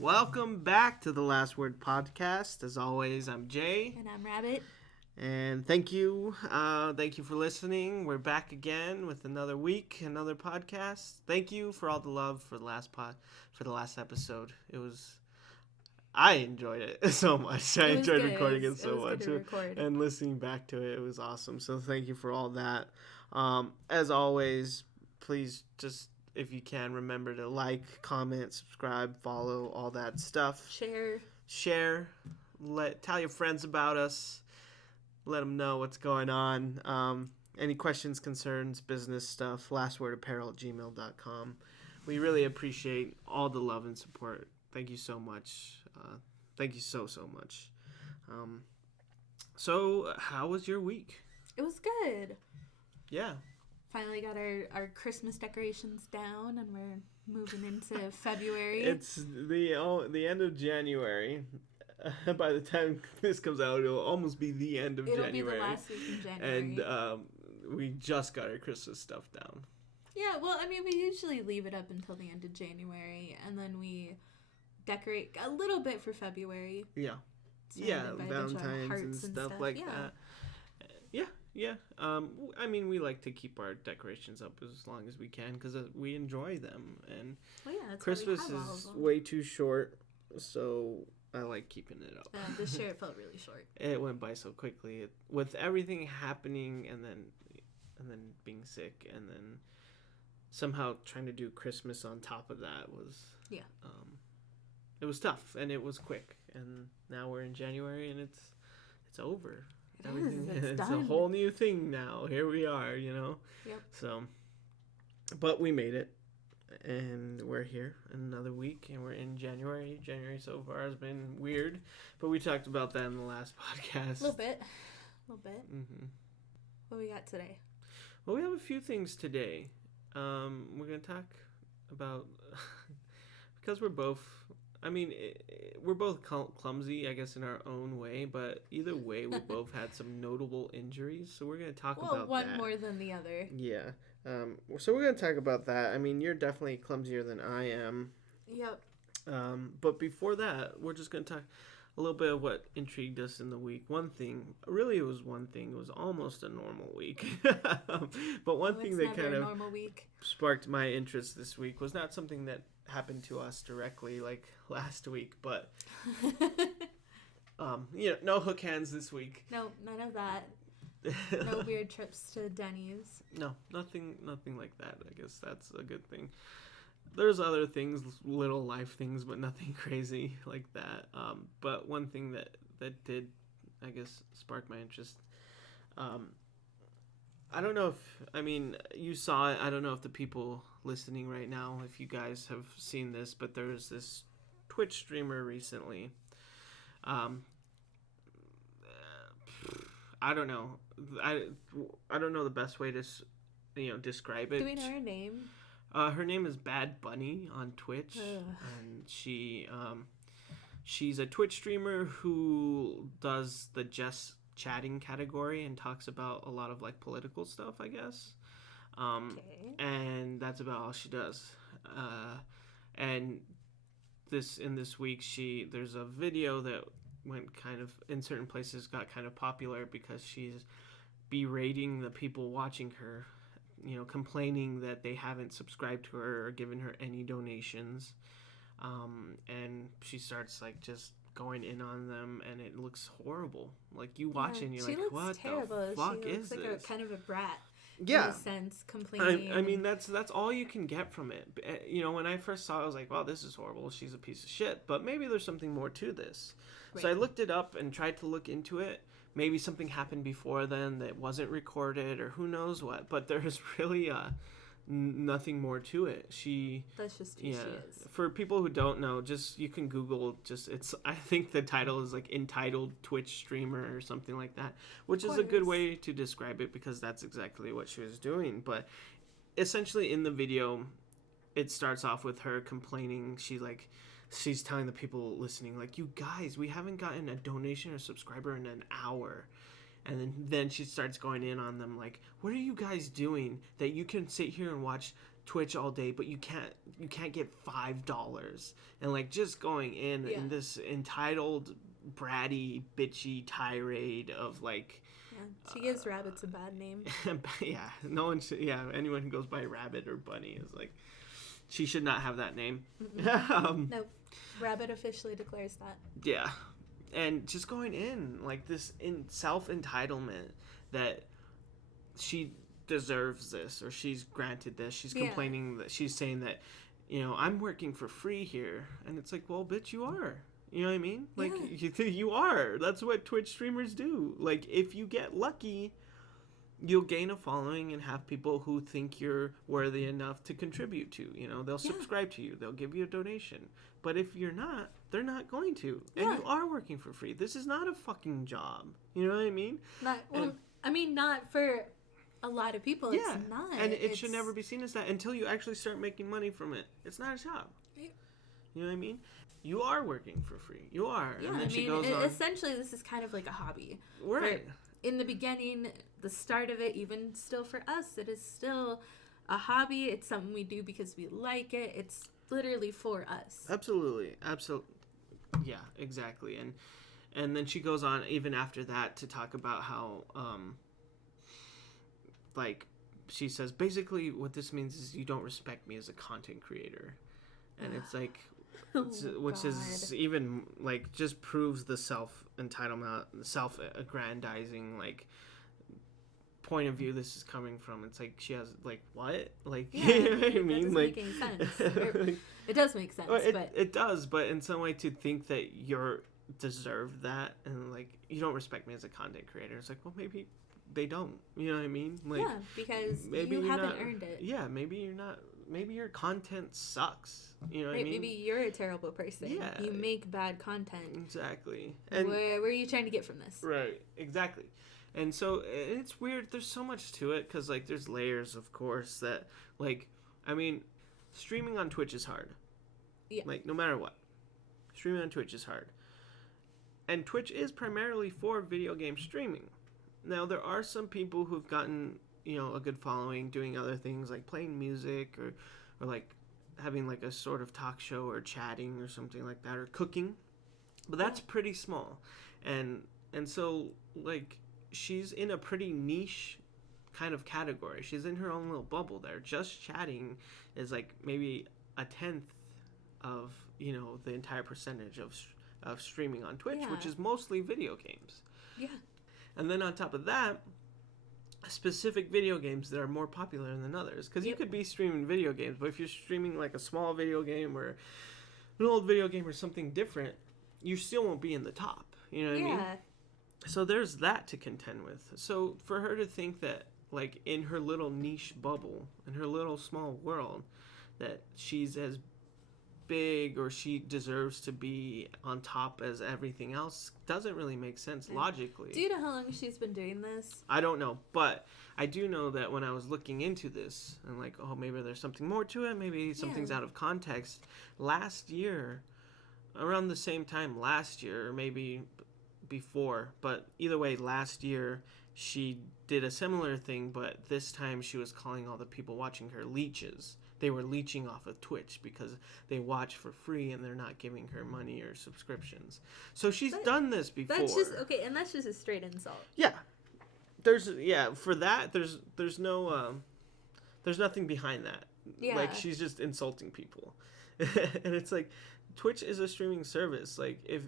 Welcome back to the Last Word Podcast. As always, I'm Jay. And I'm Rabbit. And thank you. Thank you for listening. We're back again with another week, another podcast. Thank you for all the love for the last episode. I enjoyed it so much. I enjoyed recording it so much. And listening back to it, it was awesome. So thank you for all that. As always, please just, if you can, remember to like, comment, subscribe, follow, all that stuff. Share. Tell your friends about us. Let them know what's going on. Any questions, concerns, business stuff, lastwordapparel@gmail.com. We really appreciate all the love and support. Thank you so much. Thank you so much. So, how was your week? It was good. Yeah. Finally got our Christmas decorations down, and we're moving into February. It's the end of January. By the time this comes out, it'll almost be the end of January. It'll be the last week in January. And we just got our Christmas stuff down. Yeah, well, I mean, we usually leave it up until the end of January, and then we decorate a little bit for February. Yeah. Valentine's and stuff like that. Yeah. I mean, we like to keep our decorations up as long as we can because we enjoy them. And Christmas is way too short, so I like keeping it up. This year it felt really short. It went by so quickly. With everything happening and then being sick and then somehow trying to do Christmas on top of that was... Yeah. It was tough, and it was quick. And now we're in January, and it's over. It's a whole new thing now. Here we are, Yep. So, but we made it, and we're here another week, and we're in January. January so far has been weird, but we talked about that in the last podcast. A little bit. Mm-hmm. What we got today? Well, we have a few things today. We're going to talk about, because we're both clumsy, I guess, in our own way, but either way, we both had some notable injuries, so we're going to talk about that. One more than the other. Yeah. So we're going to talk about that. I mean, you're definitely clumsier than I am. Yep. But before that, we're just going to talk a little bit of what intrigued us in the week. It was almost a normal week. But one thing that kind of sparked my interest this week was not something that happened to us directly like last week, but no hook hands this week. No, none of that. No weird trips to Denny's. No, nothing like that. I guess that's a good thing. There's other things, little life things, but nothing crazy like that. But one thing that did, I guess, spark my interest. I don't know you saw it. I don't know if the people listening right now, if you guys have seen this, but there's this Twitch streamer recently. I don't know. I don't know the best way to, describe it. Do we know her name? Her name is Bad Bunny on Twitch. Ugh. And she's a Twitch streamer who does the just chatting category and talks about a lot of like political stuff, I guess. Okay. And that's about all she does. And this week there's a video that went kind of in certain places got kind of popular because she's berating the people watching her, complaining that they haven't subscribed to her or given her any donations. And she starts like just going in on them, and it looks horrible. Like you watch it and you're like, what terrible. The fuck she is looks this? Like a kind of a brat. Yeah. In a sense, complaining. I mean, that's all you can get from it. When I first saw it, I was like, wow, this is horrible. She's a piece of shit. But maybe there's something more to this. Right. So I looked it up and tried to look into it. Maybe something happened before then that wasn't recorded or who knows what. But there's really nothing more to it. That's just who she is. For people who don't know, you can Google I think the title is like entitled Twitch streamer or something like that, which is a good way to describe it because that's exactly what she was doing. But essentially in the video, it starts off with her complaining. She's telling the people listening, like, you guys, we haven't gotten a donation or subscriber in an hour. And then she starts going in on them like, what are you guys doing that you can sit here and watch Twitch all day, but you can't get $5, and like just going in this entitled, bratty, bitchy tirade of like. Yeah, she gives rabbits a bad name. Yeah, no one should. Yeah, anyone who goes by rabbit or bunny is like, she should not have that name. No, rabbit officially declares that. Yeah, and just going in like this in self-entitlement that she deserves this, or she's granted this. She's complaining that she's saying that, I'm working for free here, and it's like, well, bitch, you are. You know what I mean? Like, you are. That's what Twitch streamers do. Like, if you get lucky, you'll gain a following and have people who think you're worthy enough to contribute to. They'll subscribe to you. They'll give you a donation. But if you're not, they're not going to. And you are working for free. This is not a fucking job. You know what I mean? Not for a lot of people. It's not. And it should never be seen as that until you actually start making money from it. It's not a job. Right. You know what I mean? You are working for free. You are. Yeah, and then she goes on. Essentially, this is kind of like a hobby. Right. In the beginning, the start of it, even still for us, it is still a hobby. It's something we do because we like it. It's literally for us. Absolutely. Yeah, exactly. And then she goes on even after that to talk about how, like, she says, basically what this means is you don't respect me as a content creator. And it's like... which is even like just proves the self-entitlement, self-aggrandizing like point of view this is coming from. It's like she has like what, like you know what I mean? Like making sense. It does make sense, but it does. But in some way, to think that you're deserve that and like you don't respect me as a content creator, it's like, well, maybe they don't. You know what I mean? Like because maybe you haven't not, earned it. Yeah, maybe you're not. Maybe your content sucks. You know what I mean? Maybe you're a terrible person. Yeah. You make bad content. Exactly. And where are you trying to get from this? Right. Exactly. And so it's weird. There's so much to it because, like, there's layers, of course, that, like, I mean, streaming on Twitch is hard. Yeah. Like, no matter what. Streaming on Twitch is hard. And Twitch is primarily for video game streaming. Now, there are some people who've gotten... a good following doing other things like playing music or like having like a sort of talk show or chatting or something like that or cooking, but that's pretty small, and so like she's in a pretty niche kind of category. She's in her own little bubble there. Just chatting is like maybe a 10th of the entire percentage of streaming on Twitch, which is mostly video games. And then on top of that, specific video games that are more popular than others, because you could be streaming video games, but if you're streaming like a small video game or an old video game or something different, you still won't be in the top. You know what I mean? So there's that to contend with. So for her to think that like in her little niche bubble, in her little small world, that she's as big or she deserves to be on top as everything else doesn't really make sense logically. Do you know how long she's been doing this? I don't know, but I do know that when I was looking into this and like, oh, maybe there's something more to it, maybe something's out of context. Last year, around the same time last year, or maybe before, but either way, last year she did a similar thing, but this time she was calling all the people watching her leeches. They were leeching off of Twitch because they watch for free and they're not giving her money or subscriptions. So she's done this before. That's just and that's just a straight insult. Yeah. For that there's no there's nothing behind that. Yeah. Like she's just insulting people. And it's like Twitch is a streaming service. Like if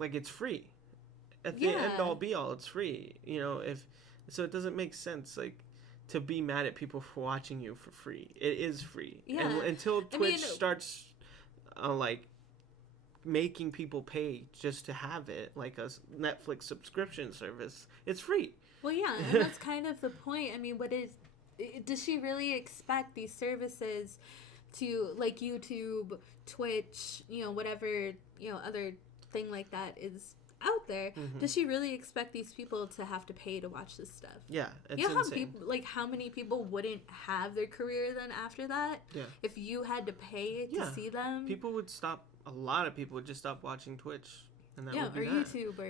it's free. At the end all be all, it's free. So it doesn't make sense like to be mad at people for watching you for free. It is free. Yeah. And until Twitch starts like making people pay just to have it, like a Netflix subscription service, it's free. Well, yeah, and that's kind of the point. I mean, does she really expect these services to, like YouTube, Twitch, whatever, other thing like that is out there? Does she really expect these people to have to pay to watch this stuff? Yeah, it's insane. How many people wouldn't have their career then after that? Yeah. If you had to pay to see them? People would stop. A lot of people would just stop watching Twitch, and that would be YouTube or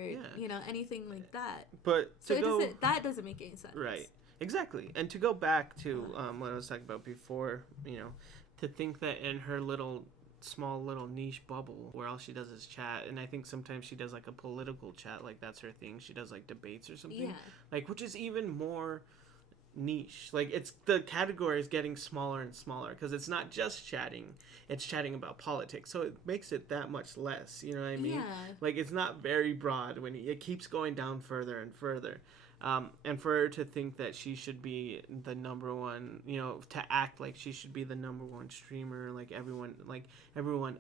anything like that. But that doesn't make any sense. Right. Exactly. And to go back to what I was talking about before, to think that in her small little niche bubble where all she does is chat, and I think sometimes she does like a political chat, like that's her thing. She does like debates or something. Yeah. Like, which is even more niche. Like, it's the category is getting smaller and smaller because it's not just chatting, it's chatting about politics, so it makes it that much less, you know what I mean? Yeah. Like, it's not very broad when it keeps going down further and further. And for her to think that she should be the number one, to act like she should be the number one streamer, like everyone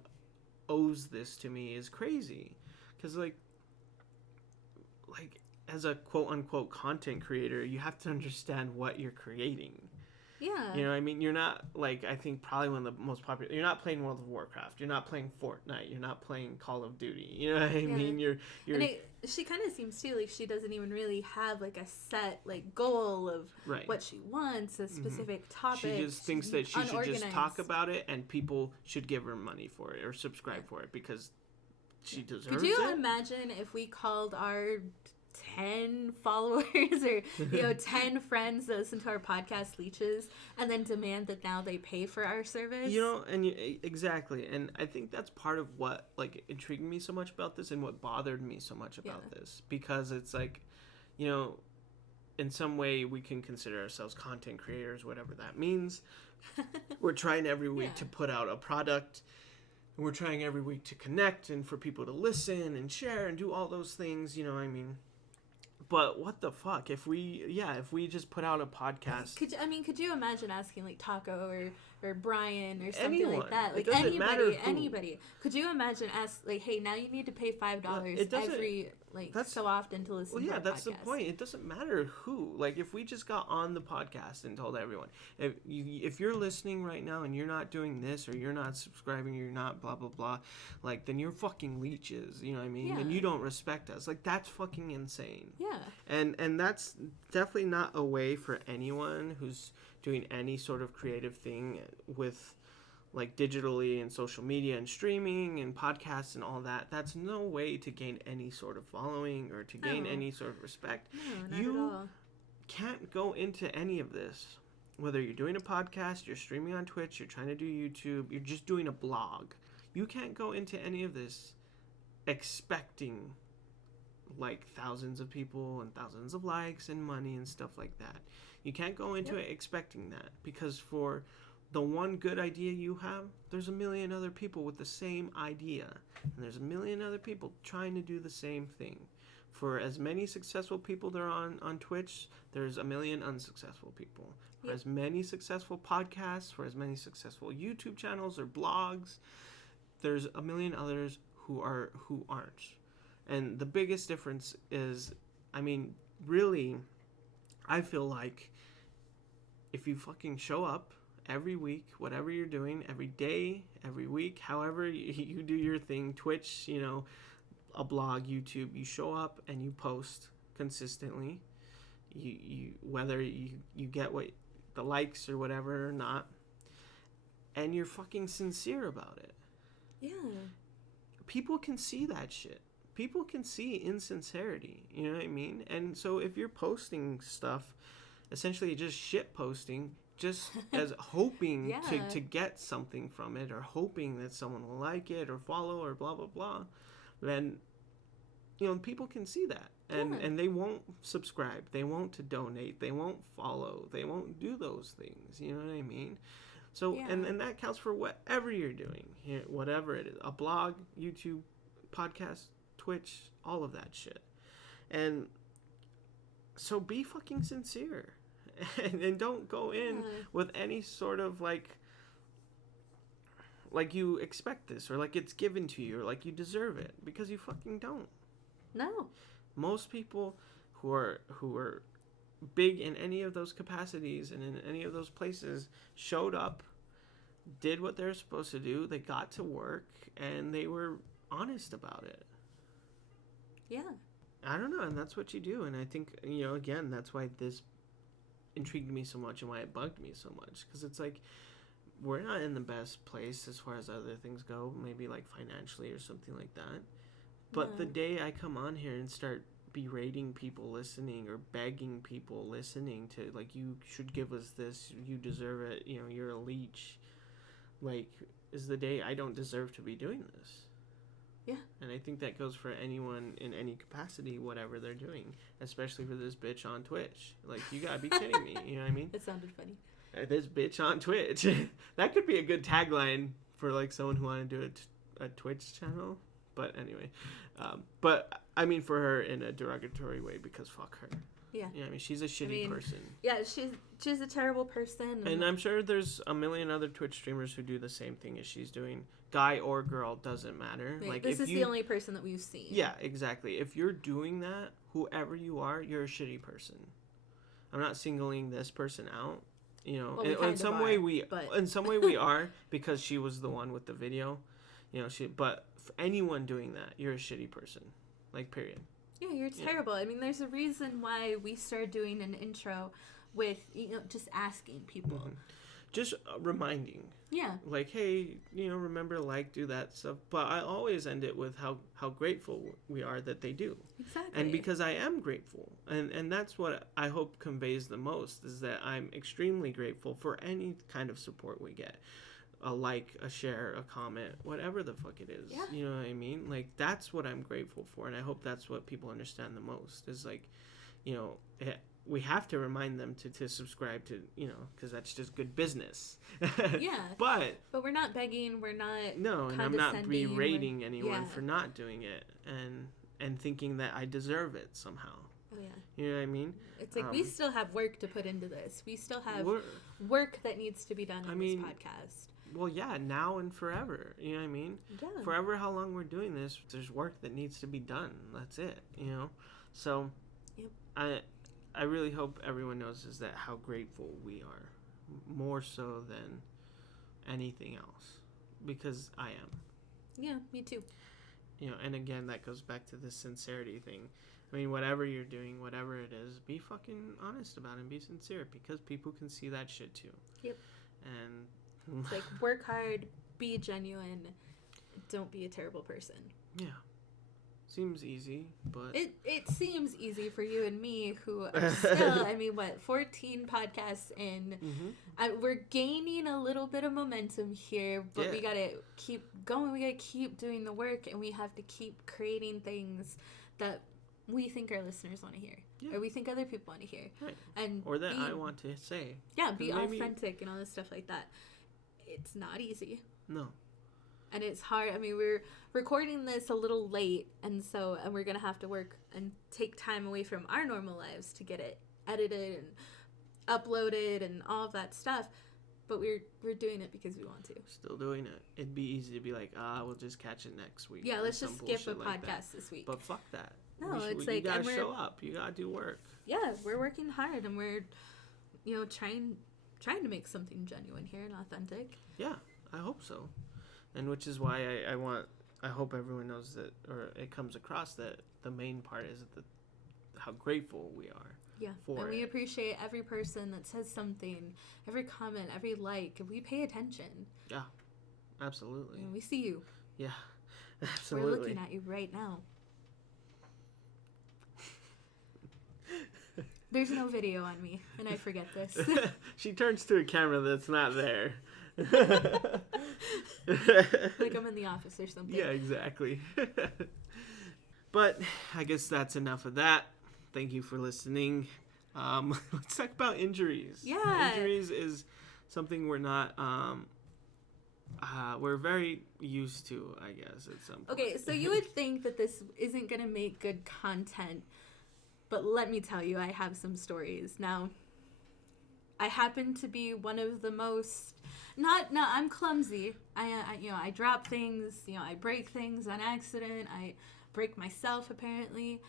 owes this to me, is crazy. Because like as a quote unquote content creator, you have to understand what you're creating. Yeah. You know what I mean? You're not, like, I think probably one of the most popular, you're not playing World of Warcraft, you're not playing Fortnite, you're not playing Call of Duty, you know what I mean? You're and she kind of seems too like she doesn't even really have like a set like goal of what she wants, a specific topic. She just thinks that she should just talk about it and people should give her money for it or subscribe for it because she deserves it. Could you imagine if we called our 10 followers or 10 friends that listen to our podcast leeches and then demand that now they pay for our service? Exactly. And I think that's part of what like intrigued me so much about this and what bothered me so much about this, because it's like, in some way we can consider ourselves content creators, whatever that means. We're trying every week to put out a product. We're trying every week to connect and for people to listen and share and do all those things, you know what I mean? But what the fuck if we just put out a podcast? Could you imagine asking like Taco or Brian or something anyone, like that? Like anybody. Could you imagine like, hey, now you need to pay $5 every so often to listen to our that's podcast. the point. It doesn't matter who. Like, if we just got on the podcast and told everyone, if you're listening right now and you're not doing this or you're not subscribing, you're not blah blah blah, like, then you're fucking leeches, you know what I mean? Yeah. And you don't respect us. Like, that's fucking insane. Yeah. And that's definitely not a way for anyone who's doing any sort of creative thing with like digitally and social media and streaming and podcasts and all that. That's no way to gain any sort of following or to gain any sort of respect. No, not at all. Can't go into any of this. Whether you're doing a podcast, you're streaming on Twitch, you're trying to do YouTube, you're just doing a blog. You can't go into any of this expecting like thousands of people and thousands of likes and money and stuff like that. You can't go into it expecting that, because for the one good idea you have, there's a million other people with the same idea, and there's a million other people trying to do the same thing. For as many successful people there are on Twitch, there's a million unsuccessful people. For as many successful podcasts, for as many successful YouTube channels or blogs, there's a million others who aren't. And the biggest difference is, I mean, really, I feel like if you fucking show up every week, whatever you're doing, every day, every week, however you do your thing, Twitch, a blog, YouTube, you show up and you post consistently. You whether you get what the likes or whatever or not, and you're fucking sincere about it. Yeah. People can see that shit. People can see insincerity, you know what I mean? And so if you're posting stuff, essentially just shit posting, just as hoping to get something from it, or hoping that someone will like it or follow or blah blah blah, then people can see that, and they won't subscribe, they won't donate, they won't follow, they won't do those things, you know what I mean? So and that counts for whatever you're doing, whatever it is, a blog, YouTube, podcast, Twitch, all of that shit. And so be fucking sincere. And don't go in with any sort of like you expect this, or like it's given to you, or like you deserve it, because you fucking don't. No. Most people who are big in any of those capacities and in any of those places showed up, did what they're supposed to do, they got to work, and they were honest about it. Yeah. I don't know, and that's what you do. And I think, again, that's why this intrigued me so much and why it bugged me so much, because it's like, we're not in the best place as far as other things go, maybe like financially or something like that, but the day I come on here and start berating people listening or begging people listening to, like, you should give us this, you deserve it, you know, you're a leech, like, is the day I don't deserve to be doing this. Yeah. And I think that goes for anyone in any capacity, whatever they're doing, especially for this bitch on Twitch. Like, you gotta be kidding me, you know what I mean? It sounded funny. This bitch on Twitch. That could be a good tagline for, like, someone who wanted to do a Twitch channel. But anyway, but I mean for her in a derogatory way, because fuck her. Yeah. Yeah, I mean she's a shitty person. Yeah, she's a terrible person. And I'm sure there's a million other Twitch streamers who do the same thing as she's doing. Guy or girl, doesn't matter. Right. Like, this if is the only person that we've seen. Yeah, exactly. If you're doing that, whoever you are, you're a shitty person. I'm not singling this person out. You know, well, in some way we are, because she was the one with the video. You know, but for anyone doing that, you're a shitty person. Like, period. Yeah, you're terrible. I mean, there's a reason why we started doing an intro with, you know, just asking people. Mm-hmm. Just reminding. Yeah. Like, hey, you know, remember, like, do that stuff. But I always end it with how grateful we are that they do. Exactly. And because I am grateful. And that's what I hope conveys the most, is that I'm extremely grateful for any kind of support we get. A like, a share, a comment, whatever the fuck it is. Yeah. You know what I mean? Like, that's what I'm grateful for. And I hope that's what people understand the most. Is, like, you know, we have to remind them to subscribe to, you know, because that's just good business. Yeah. But we're not begging. We're not. No, and I'm not berating anyone yeah. for not doing it and thinking that I deserve it somehow. Oh, yeah. You know what I mean? It's like we still have work to put into this. We still have work that needs to be done in this podcast. Well, yeah, now and forever. You know what I mean? Yeah. Forever, how long we're doing this, there's work that needs to be done. That's it, you know? So, yep. I really hope everyone knows is that how grateful we are. More so than anything else. Because I am. Yeah, me too. You know, and again, that goes back to the sincerity thing. I mean, whatever you're doing, whatever it is, be fucking honest about it and be sincere, because people can see that shit too. Yep. And it's like, work hard, be genuine, don't be a terrible person. Yeah. Seems easy, but it seems easy for you and me, who are still, I mean, 14 podcasts in. Mm-hmm. We're gaining a little bit of momentum here, but we gotta keep going. We gotta keep doing the work, and we have to keep creating things that we think our listeners want to hear, or we think other people want to hear, and or that I want to say. Yeah, be authentic and all this stuff like that. It's not easy. No. And it's hard. I mean, we're recording this a little late, and we're going to have to work and take time away from our normal lives to get it edited and uploaded and all of that stuff. But we're doing it because we want to. Still doing it. It'd be easy to be like, we'll just catch it next week. Yeah, let's just skip a podcast this week. But fuck that. No, it's like, you gotta show up. You gotta do work. Yeah, we're working hard, and we're, you know, trying to make something genuine here and authentic. Yeah, I hope so. And which is why I hope everyone knows that, or it comes across that the main part is how grateful we are. Yeah, and we appreciate every person that says something, every comment, every like. We pay attention. Yeah, absolutely. And we see you. Yeah, absolutely. We're looking at you right now. There's no video on me, and I forget this. She turns to a camera that's not there. Like I'm in the office or something. Yeah, exactly. But I guess that's enough of that. Thank you for listening. Let's talk about injuries. Yeah. Injuries is something we're not we're very used to, I guess, at some point. Okay, so you would think that this isn't going to make good content, but let me tell you, I have some stories. Now, I happen to be one of the most... I'm clumsy. I drop things, I break things on accident. I break myself, apparently.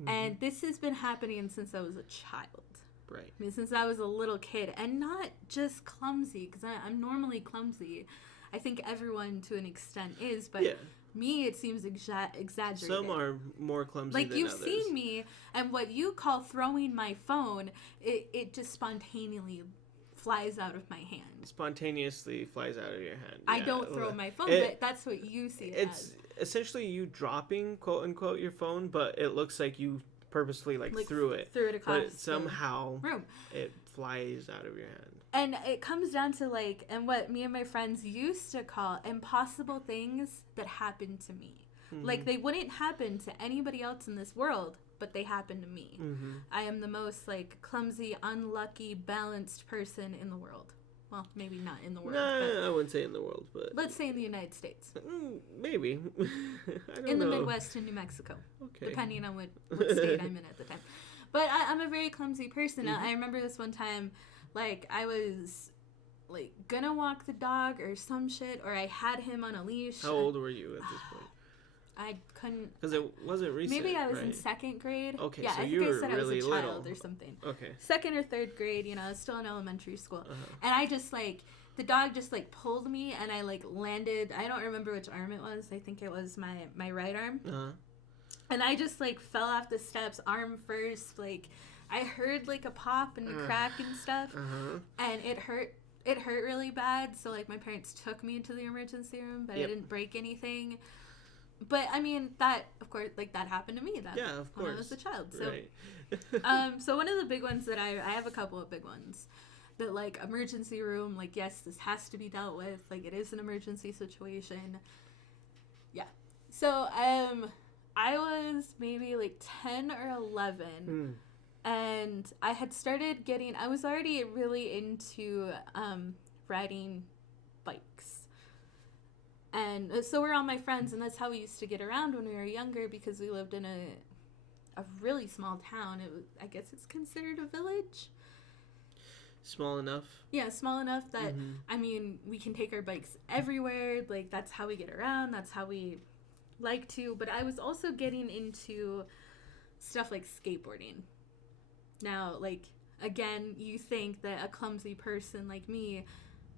Mm-hmm. And this has been happening since I was a child. Right. I mean, since I was a little kid. And not just clumsy, because I'm normally clumsy. I think everyone, to an extent, is, but... Yeah. Me, it seems exaggerated. Some are more clumsy than others. Like, you've seen me, and what you call throwing my phone, it just spontaneously flies out of my hand. Spontaneously flies out of your hand. I don't throw my phone, but that's what you see it as. It's essentially you dropping, quote-unquote, your phone, but it looks like you purposely like threw it across but somehow the room. It flies out of your hand. And it comes down to like, and what me and my friends used to call impossible things that happened to me. Like they wouldn't happen to anybody else in this world, but they happen to me. I am the most like clumsy, unlucky, balanced person in the world. Well, maybe not in the world. No, I wouldn't say in the world, but let's say in the United States. Maybe. I don't in the know. Midwest and New Mexico, okay. Depending on what state I'm in at the time. But I'm a very clumsy person. I remember this one time, like I was like gonna walk the dog or some shit, or I had him on a leash. How old were you at this point? I couldn't. Because it wasn't recent. Maybe I was right? in second grade. Okay, yeah, so I think you I were said really I was a child little or something. Okay. Second or third grade, I was still in elementary school, and I just like the dog just like pulled me, and I like landed. I don't remember which arm it was. I think it was my right arm. And I just like fell off the steps, arm first. Like I heard like a pop and a crack and stuff, and it hurt. It hurt really bad. So like my parents took me to the emergency room, but I didn't break anything. But I mean that, of course, like that happened to me. That of course. when I was a child. So, right. So one of the big ones that I have a couple of big ones. That like emergency room, like yes, this has to be dealt with. Like it is an emergency situation. Yeah. So I was maybe like 10 or 11, and I had started getting. I was already really into riding bikes. And so we're all my friends, and that's how we used to get around when we were younger, because we lived in a really small town. I guess it's considered a village. Small enough? Yeah, small enough that, I mean, we can take our bikes everywhere. Like, that's how we get around. That's how we like to. But I was also getting into stuff like skateboarding. Now, like, again, you think that a clumsy person like me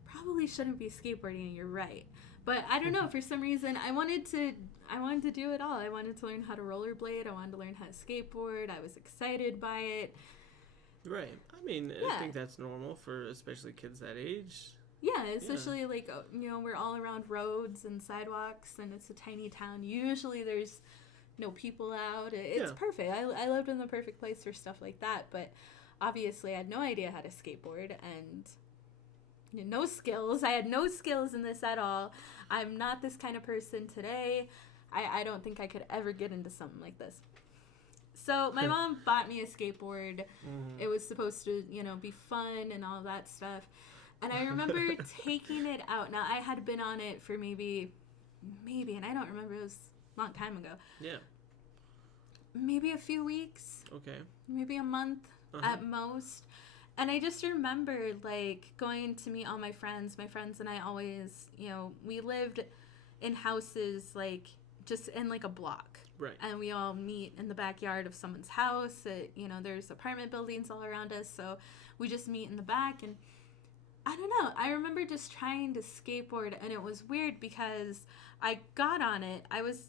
probably shouldn't be skateboarding, and you're right. But I don't know, for some reason, I wanted to do it all. I wanted to learn how to rollerblade. I wanted to learn how to skateboard. I was excited by it. Right. I mean, I think that's normal for especially kids that age. Yeah, especially like, we're all around roads and sidewalks, and it's a tiny town. Usually there's no people out. It's perfect. I lived in the perfect place for stuff like that. But obviously I had no idea how to skateboard, and no skills. I had no skills in this at all. I'm not this kind of person today. I don't think I could ever get into something like this. So my mom bought me a skateboard. It was supposed to, be fun and all that stuff. And I remember taking it out. Now, I had been on it for maybe, and I don't remember. It was a long time ago. Yeah. Maybe a few weeks. Okay. Maybe a month at most. And I just remember, like, going to meet all my friends. My friends and I always, we lived in houses, like, just in, like, a block. Right. And we all meet in the backyard of someone's house. There's apartment buildings all around us. So we just meet in the back. And I don't know. I remember just trying to skateboard. And it was weird because I got on it. I was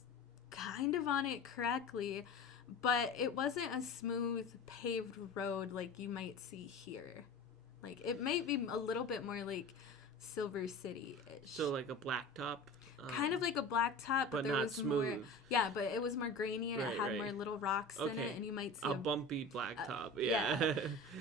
kind of on it correctly. But it wasn't a smooth paved road like you might see here. Like, it might be a little bit more like Silver City-ish. So like a blacktop? Kind of like a blacktop, but there not was smooth. More. Yeah, but it was more grainy, and it had more little rocks in it, and you might see a bumpy blacktop. Yeah.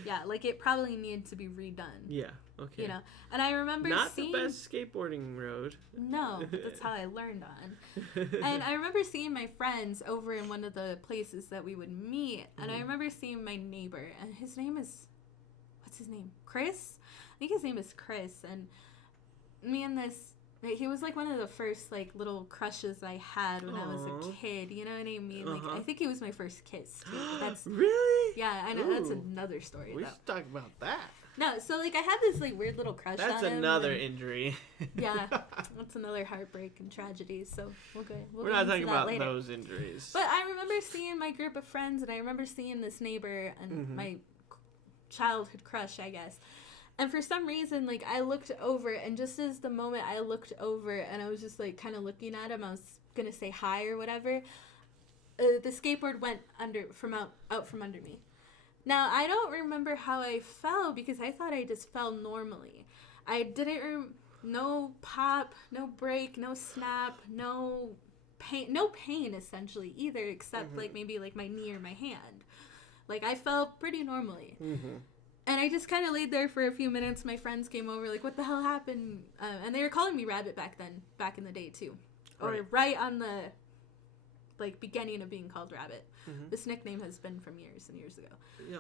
Yeah, like it probably needed to be redone. Yeah. Okay. And I remember not seeing... the best skateboarding road. No, but that's how I learned on. And I remember seeing my friends over in one of the places that we would meet, and I remember seeing my neighbor, and his name is... What's his name? Chris? I think his name is Chris, and me and this... He was like one of the first like little crushes I had when I was a kid. You know what I mean? Like I think he was my first kiss too. That's really? Yeah, I know. That's another story. We should talk about that. No, so like I had this like weird little crush on him. That's another injury. Yeah, that's another heartbreak and tragedy. So we're not talking about later. Those injuries. But I remember seeing my group of friends, and I remember seeing this neighbor and my childhood crush, I guess. And for some reason, like, I looked over, and just as the moment I looked over and I was just, like, kind of looking at him, I was going to say hi or whatever, the skateboard went out from under me. Now, I don't remember how I fell, because I thought I just fell normally. I didn't, no pop, no break, no snap, no no pain essentially either, except like maybe like my knee or my hand. Like I felt pretty normally. And I just kind of laid there for a few minutes. My friends came over, like, what the hell happened? And they were calling me Rabbit back in the day, too. Or right on the, like, beginning of being called Rabbit. This nickname has been from years and years ago. Yeah.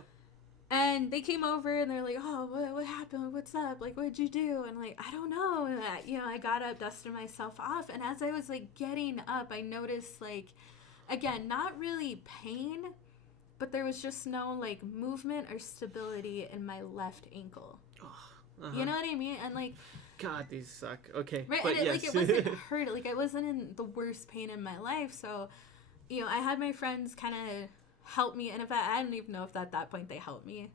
And they came over, and they're like, oh, what happened? What's up? Like, what'd you do? And, like, I don't know. And I got up, dusted myself off. And as I was, like, getting up, I noticed, like, again, not really pain, but there was just no, like, movement or stability in my left ankle. You know what I mean? And, like... God, these suck. Okay. Right, but and yes. like, it wasn't hurt. Like, I wasn't in the worst pain in my life. So, I had my friends kind of help me. And in fact, I don't even know if at that point they helped me.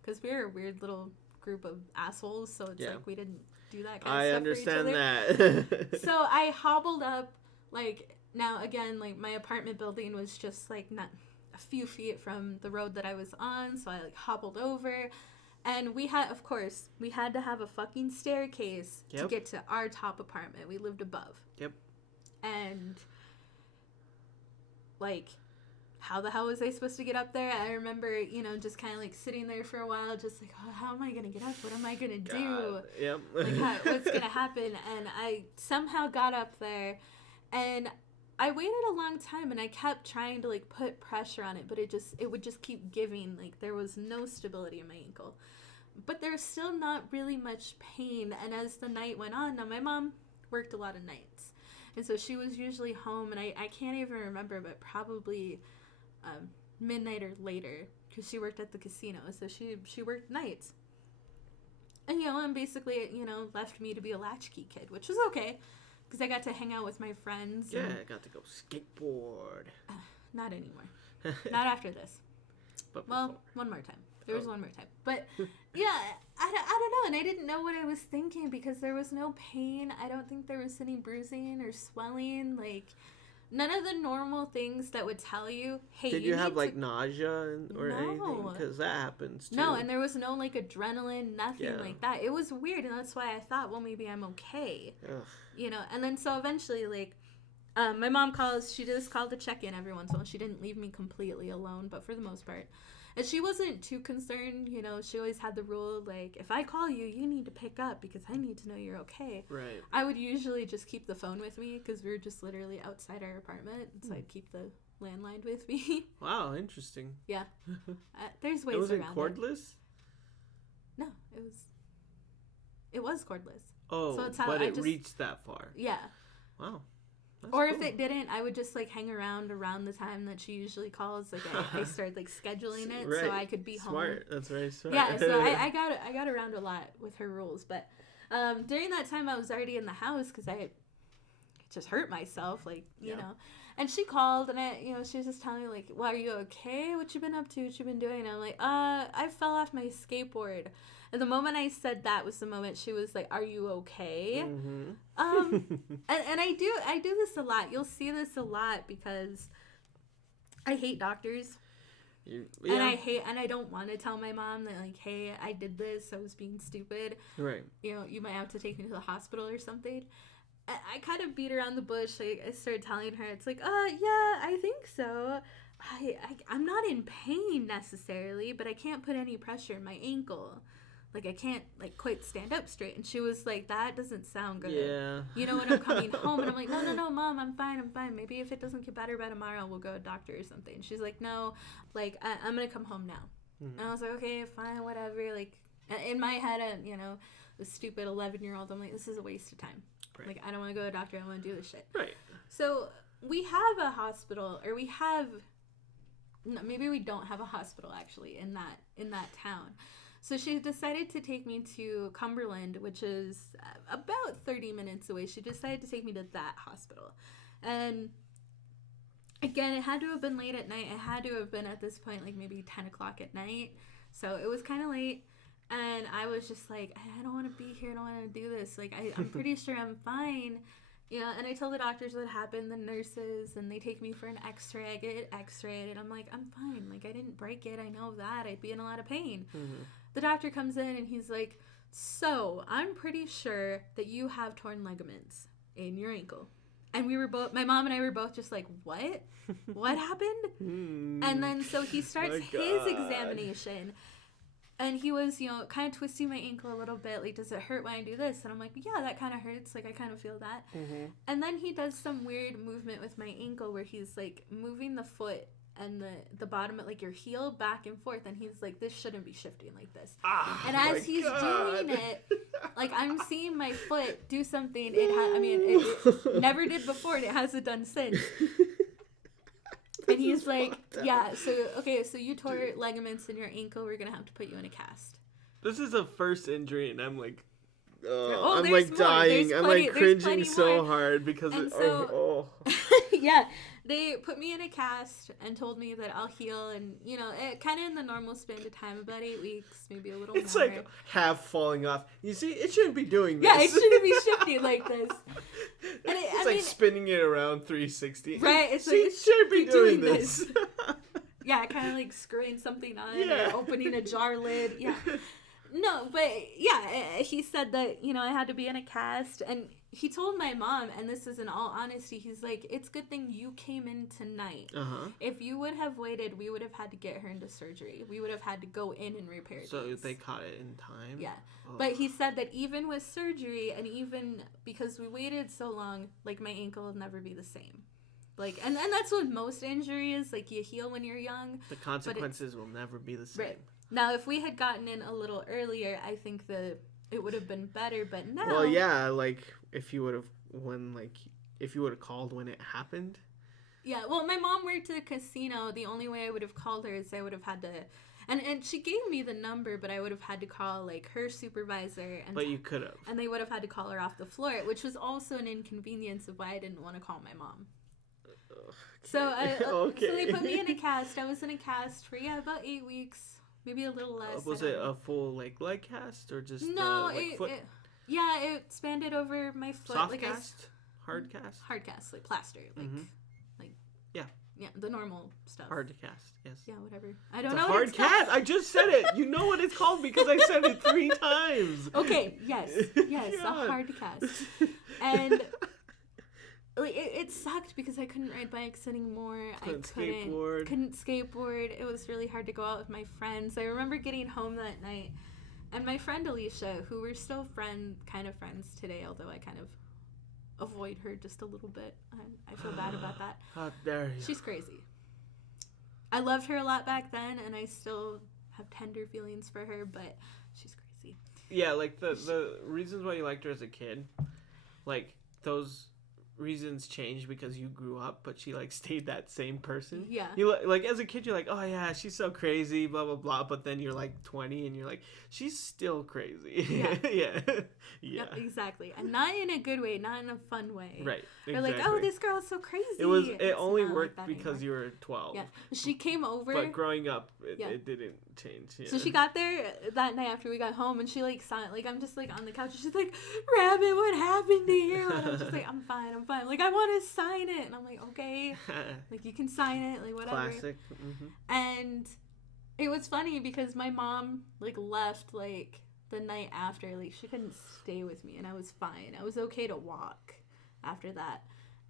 Because we were a weird little group of assholes. So, it's like we didn't do that kind of stuff for each other. I understand that. So, I hobbled up, like... Now, again, like, my apartment building was just, like, not... a few feet from the road that I was on, so I like hobbled over, and we had to have a fucking staircase to get to our top apartment. We lived above. And like, how the hell was I supposed to get up there? I remember, just kind of like sitting there for a while, just like, oh, how am I gonna get up? What am I gonna do? Like, what's gonna happen? And I somehow got up there, and I waited a long time, and I kept trying to, like, put pressure on it, but it would just keep giving. Like, there was no stability in my ankle. But there was still not really much pain, and as the night went on, now my mom worked a lot of nights, and so she was usually home, and I can't even remember, but probably midnight or later, because she worked at the casino, so she worked nights. And, and basically, left me to be a latchkey kid, which was okay. Because I got to hang out with my friends. Yeah, I got to go skateboard. Not anymore. Not after this. But one more time. There was one more time. But, yeah, I don't know. And I didn't know what I was thinking because there was no pain. I don't think there was any bruising or swelling. Like, none of the normal things that would tell you, hey, did you have, like, nausea or anything? Because that happens, too. No, and there was no, like, adrenaline, nothing like that. It was weird, and that's why I thought, well, maybe I'm okay. Ugh. And then so eventually, like, my mom calls, she just called to check in every once in a while. She didn't leave me completely alone, but for the most part. And she wasn't too concerned, she always had the rule, like, if I call you, you need to pick up because I need to know you're okay. Right. I would usually just keep the phone with me because we were just literally outside our apartment, so I'd keep the landline with me. Wow, interesting. Yeah. There's ways around it. Was it cordless? No, it was cordless. Oh, so but it reached that far. Yeah. Wow. That's or cool. If it didn't, I would just, like, hang around the time that she usually calls. Like, I started, like, scheduling it so I could be home. Smart. That's very smart. Yeah, so I got around a lot with her rules. But during that time, I was already in the house because I just hurt myself, like, you know. And she called, and she was just telling me, like, well, are you okay? What you been up to? What you been doing? And I'm like, I fell off my skateboard. And the moment I said that was the moment she was like, are you okay? Mm-hmm. And I do this a lot. You'll see this a lot because I hate doctors. Yeah. And I don't want to tell my mom that, like, hey, I did this. I was being stupid. Right. You might have to take me to the hospital or something. I kind of beat around the bush. Like, I started telling her, it's like, yeah, I think so. I'm not in pain necessarily, but I can't put any pressure in my ankle. Like, I can't, like, quite stand up straight. And she was like, that doesn't sound good. Yeah. When I'm coming home, and I'm like, no, Mom, I'm fine. Maybe if it doesn't get better by tomorrow, we'll go to a doctor or something. And she's like, no, like, I'm going to come home now. Mm-hmm. And I was like, okay, fine, whatever. Like, in my head, the stupid 11-year-old, I'm like, this is a waste of time. Right. Like, I don't want to go to a doctor. I want to do this shit. Right. So we have a hospital, or maybe we don't have a hospital, actually, in that town. So she decided to take me to Cumberland, which is about 30 minutes away. She decided to take me to that hospital. And again, it had to have been late at night. It had to have been at this point, like, maybe 10 o'clock at night. So it was kind of late. And I was just like, I don't want to be here. I don't want to do this. Like, I'm pretty sure I'm fine. And I tell the doctors what happened, the nurses, and they take me for an x-ray. I get it x-rayed, and I'm like, I'm fine. Like, I didn't break it. I know that. I'd be in a lot of pain. Mm-hmm. The doctor comes in, and he's like, so I'm pretty sure that you have torn ligaments in your ankle. And my mom and I were both just like, what? What happened? And then so he starts his examination. And he was, kind of twisting my ankle a little bit. Like, does it hurt when I do this? And I'm like, yeah, that kind of hurts. Like, I kind of feel that. Mm-hmm. And then he does some weird movement with my ankle where he's, like, moving the foot and the bottom of, like, your heel back and forth. And he's like, this shouldn't be shifting like this. And as he's doing it, like, I'm seeing my foot do something it never did before, and it hasn't done since. And he's like, yeah, so you tore ligaments in your ankle. We're going to have to put you in a cast. This is a first injury, and I'm like, I'm like more. dying. I'm like cringing so hard because yeah, they put me in a cast and told me that I'll heal, and it kind of in the normal span of time, about 8 weeks, maybe a little more. It's like half falling off. You see, it shouldn't be doing this. Yeah, it shouldn't be shifting like this. And it's spinning it around 360. Right, it's like it shouldn't be doing this. Yeah, kind of like screwing something on or opening a jar lid. Yeah. No, but yeah, he said that, I had to be in a cast, and he told my mom, and this is in all honesty, he's like, it's a good thing you came in tonight. Uh-huh. If you would have waited, we would have had to get her into surgery. We would have had to go in and repair So things. they caught it in time? Yeah. Oh. But he said that even with surgery, and even because we waited so long, like, my ankle will never be the same. Like, and that's what most injury is. Like, you heal when you're young. The consequences will never be the same. Right. Now, if we had gotten in a little earlier, I think that it would have been better, but now... Well, yeah, like, if you would have called when it happened. Yeah, well, my mom worked at a casino. The only way I would have called her is I would have had to... And she gave me the number, but I would have had to call, like, her supervisor. But you could have. And they would have had to call her off the floor, which was also an inconvenience of why I didn't want to call my mom. Okay. So they put me in a cast. I was in a cast for, about 8 weeks. Maybe a little less. Was it a full, like, leg cast or just foot? It expanded over my foot. Soft cast? Hard cast? Hard cast, like plaster. Yeah, the normal stuff. Hard to cast, yes. Yeah, whatever. I don't know what hard it's called. cast? I just said it. You know what it's called because I said it 3 times. Okay, yes, a hard cast. And... It sucked because I couldn't ride bikes anymore. Couldn't skateboard. It was really hard to go out with my friends. I remember getting home that night, and my friend Alicia, who we're still friends today, although I kind of avoid her just a little bit. I feel bad about that. How dare you? She's crazy. I loved her a lot back then, and I still have tender feelings for her, but she's crazy. Yeah, like the reasons why you liked her as a kid, like those reasons changed because you grew up, but she like stayed that same person. Yeah. You like as a kid, you're like, oh yeah, she's so crazy, blah blah blah. But then you're like 20, and you're like, she's still crazy. Yeah. yeah. Yep, exactly, and not in a good way, not in a fun way. Right. Exactly. Or like, oh, this girl's so crazy. It only worked like because you were 12. Yeah. She came over. But growing up, it didn't change. Yeah. So she got there that night after we got home, and she like saw it. Like, I'm just like on the couch, and she's like, Rabbit, what happened to you? And I'm just like, I'm fine. Like, I want to sign it. And I'm like, okay. Like, you can sign it. Like, whatever. Classic. Mm-hmm. And it was funny because my mom like left like the night after. Like, she couldn't stay with me, and I was fine. I was okay to walk after that.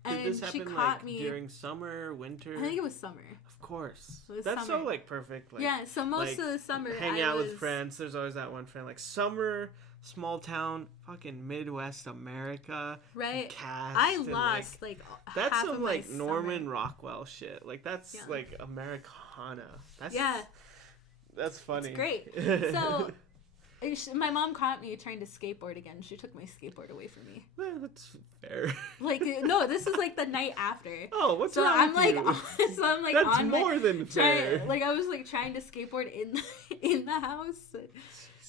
And did this happen, she caught me during summer, winter? I think it was summer. Of course. summer. That's so like perfect. Like, yeah, so most of the summer hang out with friends. There's always that one friend. Like summer, small town, fucking Midwest America. Right. Cast. I lost like that's half some of like my Norman summer. Rockwell shit. Like that's like Americana. That's That's funny. It's great. So my mom caught me trying to skateboard again. She took my skateboard away from me. Well, that's fair. Like, no, this is like the night after. Oh, what's so wrong I'm with like, you? So I'm like, that's on more than fair. Like, I was like trying to skateboard in the house.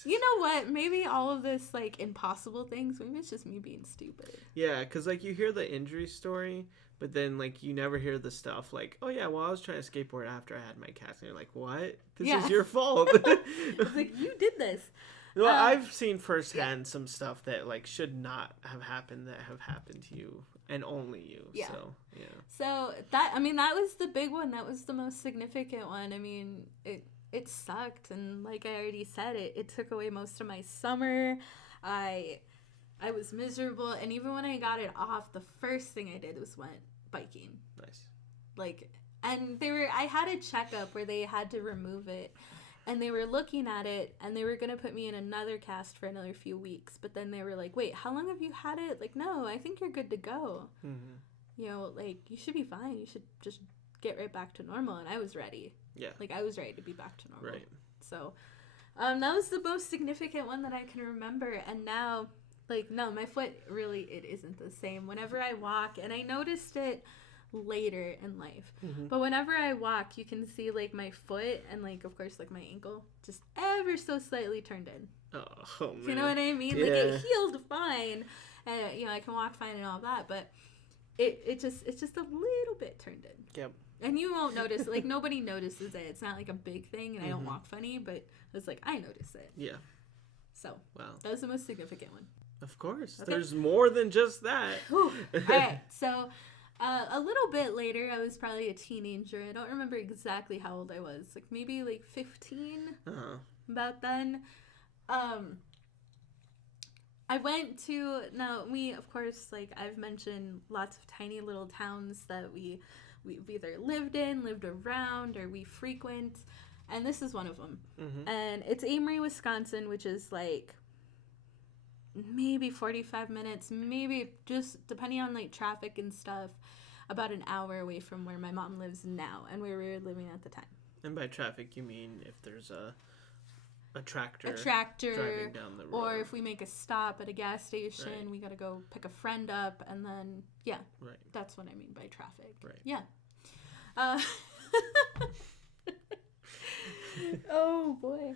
You know what? Maybe all of this like impossible things. Maybe it's just me being stupid. Yeah, because like you hear the injury story, but then like you never hear the stuff like, oh yeah, well I was trying to skateboard after I had my cast, and you're like, what? This is your fault. It's like, you did this. Well, I've seen firsthand some stuff that like should not have happened that have happened to you and only you. Yeah. So yeah. So that was the big one. That was the most significant one. I mean, it sucked, and like I already said, it took away most of my summer. I I was miserable. And even when I got it off, the first thing I did was went biking. Nice. Like, and I had a checkup where they had to remove it. And they were looking at it, and they were going to put me in another cast for another few weeks. But then they were like, wait, how long have you had it? Like, no, I think you're good to go. Mm-hmm. You know, like, you should be fine. You should just get right back to normal. And I was ready. Yeah. Like, I was ready to be back to normal. Right. So, that was the most significant one that I can remember. And now, like, no, my foot really, it isn't the same. Whenever I walk, and I noticed it later in life, but whenever I walk, you can see, like, my foot and, like, of course, like, my ankle just ever so slightly turned in. Oh, man. You know what I mean? Yeah. Like, it healed fine, and, you know, I can walk fine and all that, but it's just a little bit turned in. Yep. And you won't notice, like, nobody notices it. It's not like a big thing, and I don't walk funny, but it's like, I notice it. Yeah. So, wow. That was the most significant one. Of course. Okay. There's more than just that. All right. So, a little bit later, I was probably a teenager. I don't remember exactly how old I was. Like, maybe, like, 15, about then. I went to, now, we, of course, like, I've mentioned lots of tiny little towns that we've either lived in, lived around, or we frequent, and this is one of them. And it's Amory, Wisconsin, which is, like, maybe 45 minutes, maybe just depending on, like, traffic and stuff, about an hour away from where my mom lives now and where we were living at the time. And by traffic, you mean if there's a tractor driving down the road. Or if we make a stop at a gas station, we gotta go pick a friend up, and then, right. That's what I mean by traffic. Right. Yeah. Oh, boy.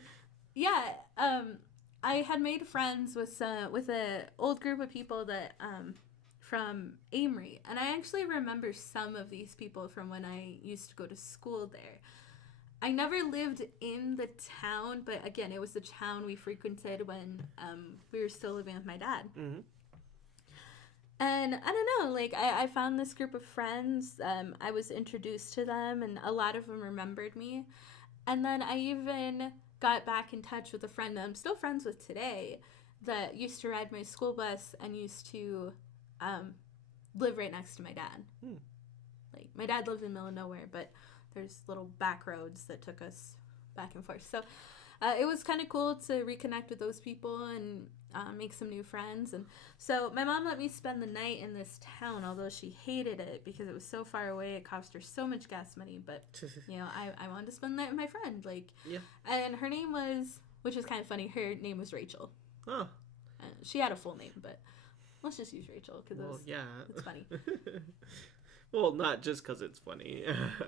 Yeah, I had made friends with a old group of people that, from Amory, and I actually remember some of these people from when I used to go to school there. I never lived in the town, but again, it was the town we frequented when we were still living with my dad. And I don't know, like, I found this group of friends. I was introduced to them, and a lot of them remembered me. And then I even got back in touch with a friend that I'm still friends with today that used to ride my school bus and used to live right next to my dad. Like, my dad lived in the middle of nowhere, but there's little back roads that took us back and forth. So it was kind of cool to reconnect with those people and make some new friends. And so my mom let me spend the night in this town, although she hated it because it was so far away. It cost her so much gas money. But, you know, I wanted to spend the night with my friend. Like, yeah. And her name was, which is kind of funny, her name was Rachel. Oh. She had a full name, but let's just use Rachel because it's funny. Well, not just because it's funny.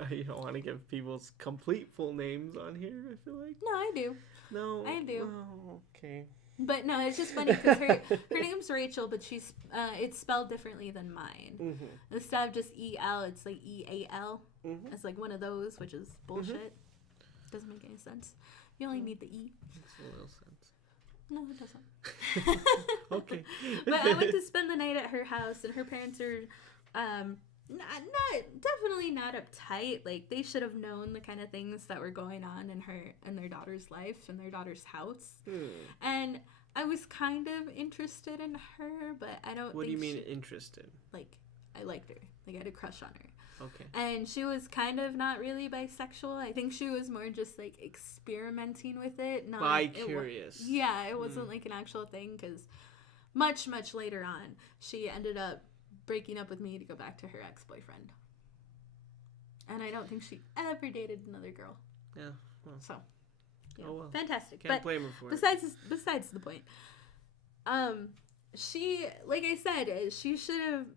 You don't want to give people's complete full names on here, I feel like. No, I do. No. I do. Oh, okay. But no, it's just funny because her name's Rachel, but she's it's spelled differently than mine. Instead of just E-L, it's like E-A-L. It's like one of those, which is bullshit. Doesn't make any sense. You only need the E. Makes a little sense. No, it doesn't. Okay. But I went to spend the night at her house, and her parents are definitely not uptight. Like, they should have known the kind of things that were going on in their daughter's life and their daughter's house. And I was kind of interested in her, but I don't. What do you mean interested? Like, I liked her. Like, I had a crush on her. Okay. And she was kind of not really bisexual. I think she was more just, like, experimenting with it. Not bi-curious. It wasn't like an actual thing, because much, much later on, she ended up breaking up with me to go back to her ex-boyfriend. And I don't think she ever dated another girl. Yeah. Well. So, yeah, oh well. Fantastic. Can't blame her for it. Besides the point. She, like I said,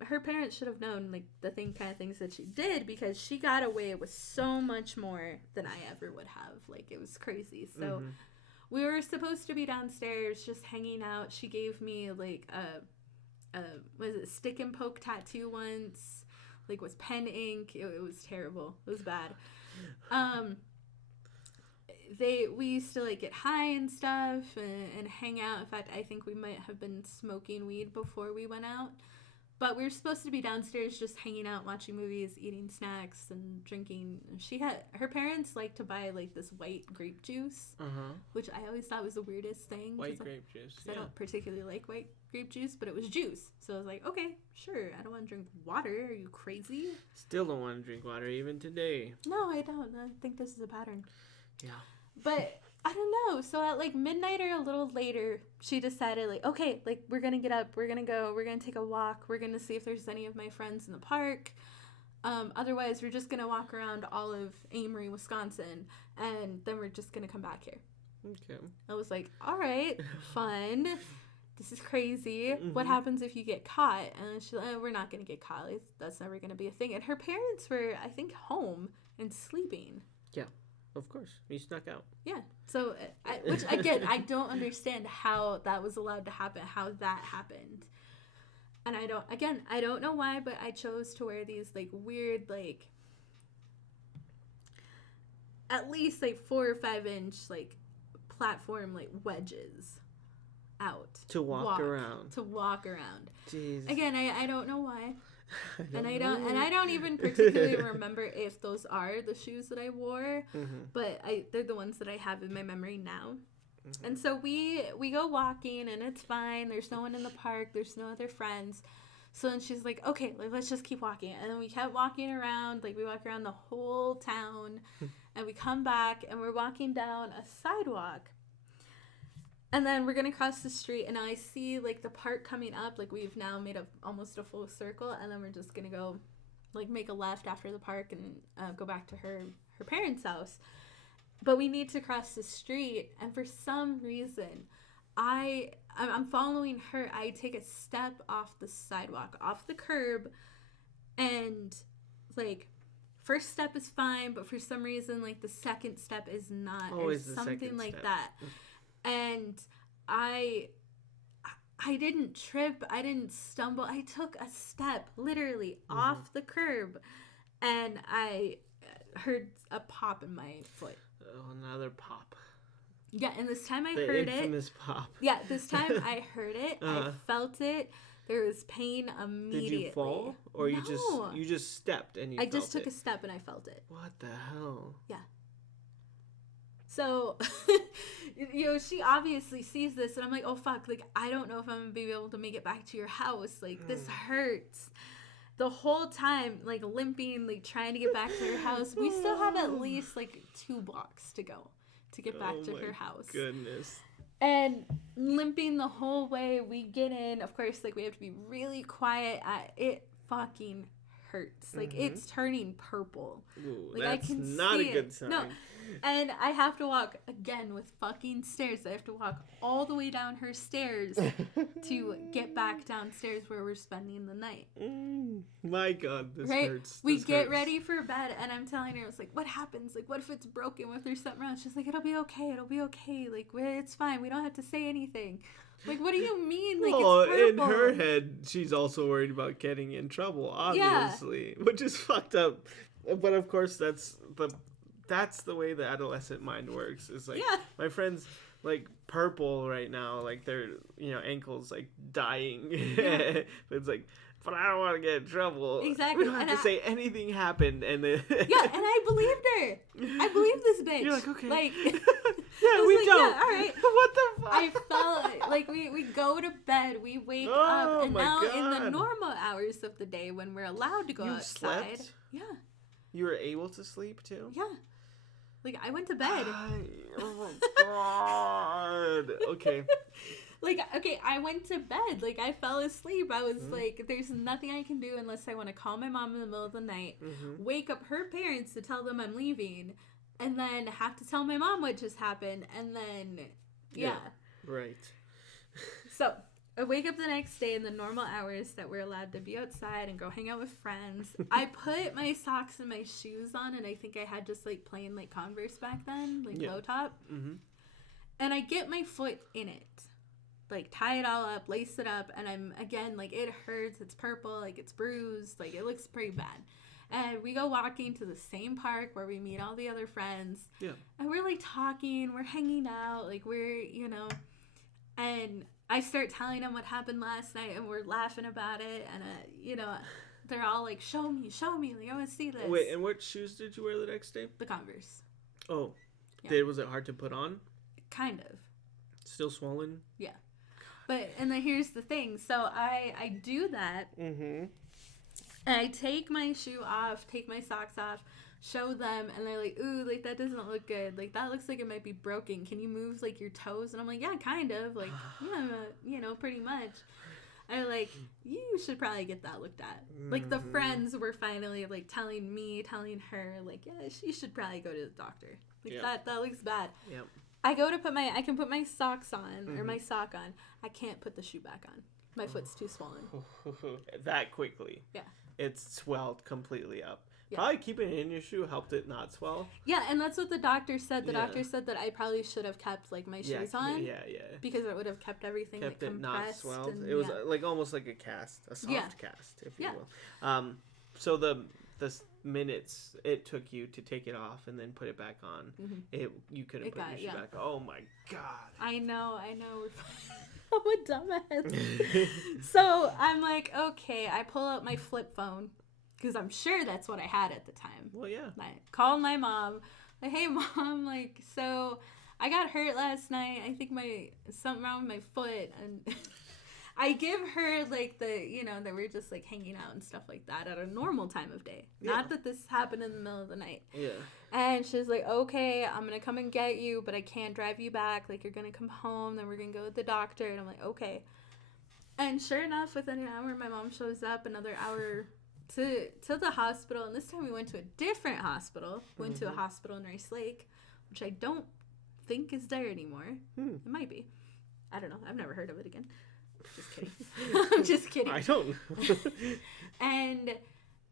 her parents should have known, like, the kind of things that she did, because she got away with so much more than I ever would have. Like, it was crazy. So we were supposed to be downstairs just hanging out. She gave me, like, was it stick and poke tattoo once, like, with pen ink. It was terrible. It was bad. We used to, like, get high and stuff and hang out. In fact, I think we might have been smoking weed before we went out. But we were supposed to be downstairs just hanging out, watching movies, eating snacks, and drinking. Her parents like to buy like this white grape juice, which I always thought was the weirdest thing. White grape juice. Because I don't particularly like white grape juice, but it was juice. So I was like, okay, sure. I don't want to drink water. Are you crazy? Still don't want to drink water even today. No, I don't. I think this is a pattern. Yeah. But I don't know. So at like midnight or a little later, she decided like, okay, like we're going to get up. We're going to go. We're going to take a walk. We're going to see if there's any of my friends in the park. Otherwise, we're just going to walk around all of Amory, Wisconsin. And then we're just going to come back here. Okay. I was like, all right, fun. This is crazy. What happens if you get caught? And she's like, oh, we're not going to get caught. That's never going to be a thing. And her parents were, I think, home and sleeping. Yeah. Of course. You snuck out. Yeah. So, which, again, I don't understand how that was allowed to happen, how that happened. And I don't know why, but I chose to wear these, like, weird, like, at least, like, 4 or 5 inch, like, platform, like, wedges out. To walk around. To walk around. Jeez. Again, I don't know why. I don't even particularly remember if those are the shoes that I wore, but they're the ones that I have in my memory now. And so we go walking and it's fine. There's no one in the park. There's no other friends. So then she's like, okay, like, let's just keep walking. And then we kept walking around. Like, we walk around the whole town and we come back and we're walking down a sidewalk. And then we're going to cross the street, and I see, like, the park coming up. Like, we've now made almost a full circle, and then we're just going to go, like, make a left after the park and go back to her parents' house. But we need to cross the street, and for some reason, I'm following her. I take a step off the sidewalk, off the curb, and, like, first step is fine, but for some reason, like, the second step is not. Always or the something second like step. that. And I didn't trip, I didn't stumble, I took a step literally off the curb, and I heard a pop in my foot. Oh, another pop. Yeah, and this time I The heard infamous pop. Yeah, this time I heard it, I felt it. There was pain immediately. Did you fall? Or No. you just stepped and you I felt just took it? a step and I felt it. What the hell? Yeah. So, she obviously sees this, and I'm like, oh, fuck, like, I don't know if I'm going to be able to make it back to your house. Like, this hurts. The whole time, like, limping, like, trying to get back to her house. We still have at least, like, 2 blocks to go to get back to her house. Goodness. And limping the whole way, we get in. Of course, like, we have to be really quiet. It fucking hurts. Like, it's turning purple. Ooh, like, that's I can not see a good it. sign. No. And I have to walk, again, with fucking stairs. I have to walk all the way down her stairs to get back downstairs where we're spending the night. My God, this right? hurts. We This get hurts. ready for bed, and I'm telling her, I was like, what happens? Like, what if it's broken? What if there's something wrong? She's like, it'll be okay. It'll be okay. Like, it's fine. We don't have to say anything. Like, what do you mean? Like, well, it's purple. in her head, she's also worried about getting in trouble, obviously, which is fucked up. But of course, that's the way the adolescent mind works. Is like, my friend's like purple right now, like their ankles like dying. But it's like, but I don't want to get in trouble. Exactly. We don't have to say anything happened, and then yeah, and I believed her. I believed this bitch. You're like, okay. Like, yeah, we like, don't. Yeah, all right. What the fuck? I felt like we go to bed, we wake up, and now in the normal hours of the day when we're allowed to go outside. Slept? Yeah. You were able to sleep too? Yeah. Like, I went to bed. Oh my God. Okay. Like, okay, I went to bed. Like, I fell asleep. I was like, there's nothing I can do unless I want to call my mom in the middle of the night, wake up her parents to tell them I'm leaving, and then have to tell my mom what just happened, and then, yeah. Right. So, I wake up the next day in the normal hours that we're allowed to be outside and go hang out with friends. I put my socks and my shoes on, and I think I had just, like, plain, like, Converse back then, like, low top. And I get my foot in it. Like, tie it all up, lace it up, and I'm, again, like, it hurts, it's purple, like, it's bruised, like, it looks pretty bad. And we go walking to the same park where we meet all the other friends. Yeah. And we're, like, talking, we're hanging out, like, we're, and I start telling them what happened last night, and we're laughing about it, and you know, they're all like, show me, like, I want to see this. Wait, and what shoes did you wear the next day? The Converse. Oh, yeah. Was it hard to put on? Kind of. Still swollen? Yeah. But, and then here's the thing. So I do that. Mm-hmm. And I take my shoe off, take my socks off, show them, and they're like, ooh, like, that doesn't look good. Like, that looks like it might be broken. Can you move, like, your toes? And I'm like, yeah, kind of. Like, yeah, you know, pretty much. And they're like, you should probably get that looked at. Like, the friends were finally, like, telling her, like, yeah, she should probably go to the doctor. Like, that looks bad. Yep. I can put my socks on, or my sock on. I can't put the shoe back on. My foot's too swollen. That quickly. Yeah. It's swelled completely up. Yeah. Probably keeping it in your shoe helped it not swell. Yeah, and that's what the doctor said. The doctor said that I probably should have kept, like, my shoes on. Yeah. Because it would have kept everything, kept like, it compressed. not swelled. And, it was like almost like a cast, a soft cast, if you will. So the minutes it took you to take it off and then put it back on, you couldn't put your shoe back on. Oh my god. I know. I'm a dumbass. So I'm like, okay, I pull out my flip phone, because I'm sure that's what I had at the time. Well, yeah. I called my mom, like, hey mom, like, so I got hurt last night. I think something wrong with my foot, and I give her, like, that we're just, like, hanging out and stuff like that at a normal time of day. Yeah. Not that this happened in the middle of the night. Yeah. And she's like, okay, I'm going to come and get you, but I can't drive you back. Like, you're going to come home, then we're going to go to the doctor. And I'm like, okay. And sure enough, within an hour, my mom shows up, another hour to the hospital. And this time we went to a different hospital. Went to a hospital in Rice Lake, which I don't think is there anymore. It might be. I don't know. I've never heard of it again. Just kidding. I'm just kidding. I don't know. And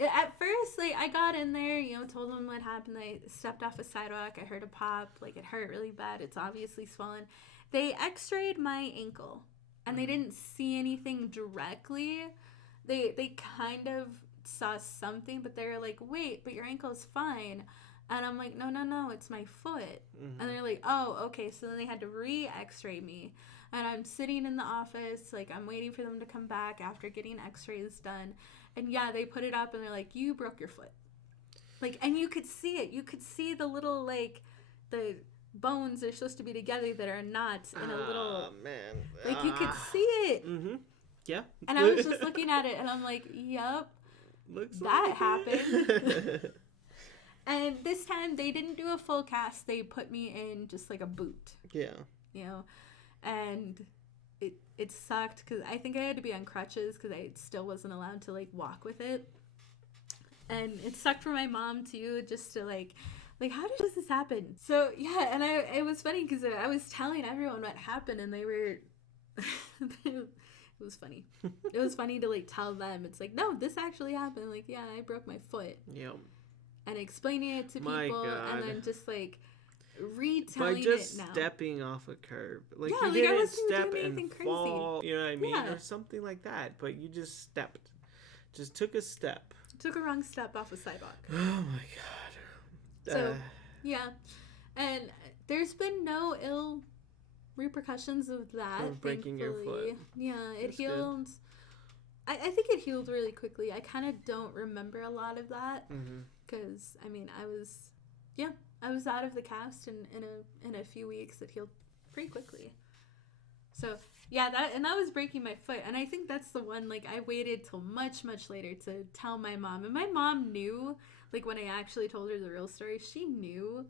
at first, like, I got in there, told them what happened. I stepped off a sidewalk. I heard a pop. Like, it hurt really bad. It's obviously swollen. They x-rayed my ankle, and they didn't see anything directly. They kind of saw something, but they were like, wait, but your ankle's fine. And I'm like, no, it's my foot. And they're like, oh, okay. So then they had to re-x-ray me. And I'm sitting in the office, like, I'm waiting for them to come back after getting x-rays done. And yeah, they put it up and they're like, you broke your foot. Like, and you could see it. You could see the little, like, the bones are supposed to be together that are not in a little... Oh, man. Like, you could see it. Mm-hmm. Yeah. And I was just looking at it and I'm like, yep. Looks that like happened. And this time they didn't do a full cast. They put me in just, like, a boot. Yeah. And it sucked because I think I had to be on crutches because I still wasn't allowed to, like, walk with it. And it sucked for my mom, too, just to, like, how did this happen? So, yeah, and it was funny because I was telling everyone what happened, and they were... it was funny. It was funny to, like, tell them. It's like, no, this actually happened. Like, yeah, I broke my foot. Yep. And explaining it to people, and then just, like... retelling by just it now. Stepping off a curb, like, you didn't step and fall, you know what I mean, or something like that, but you just took a step, took a wrong step off a sidewalk. Oh my god. So yeah, and there's been no ill repercussions of that, of breaking your foot. Yeah, it healed. I think it healed really quickly. I kind of don't remember a lot of that because I mean I was out of the cast in a few weeks. It healed pretty quickly. So yeah, that was breaking my foot, and I think that's the one. Like, I waited till much later to tell my mom, and my mom knew. Like, when I actually told her the real story, she knew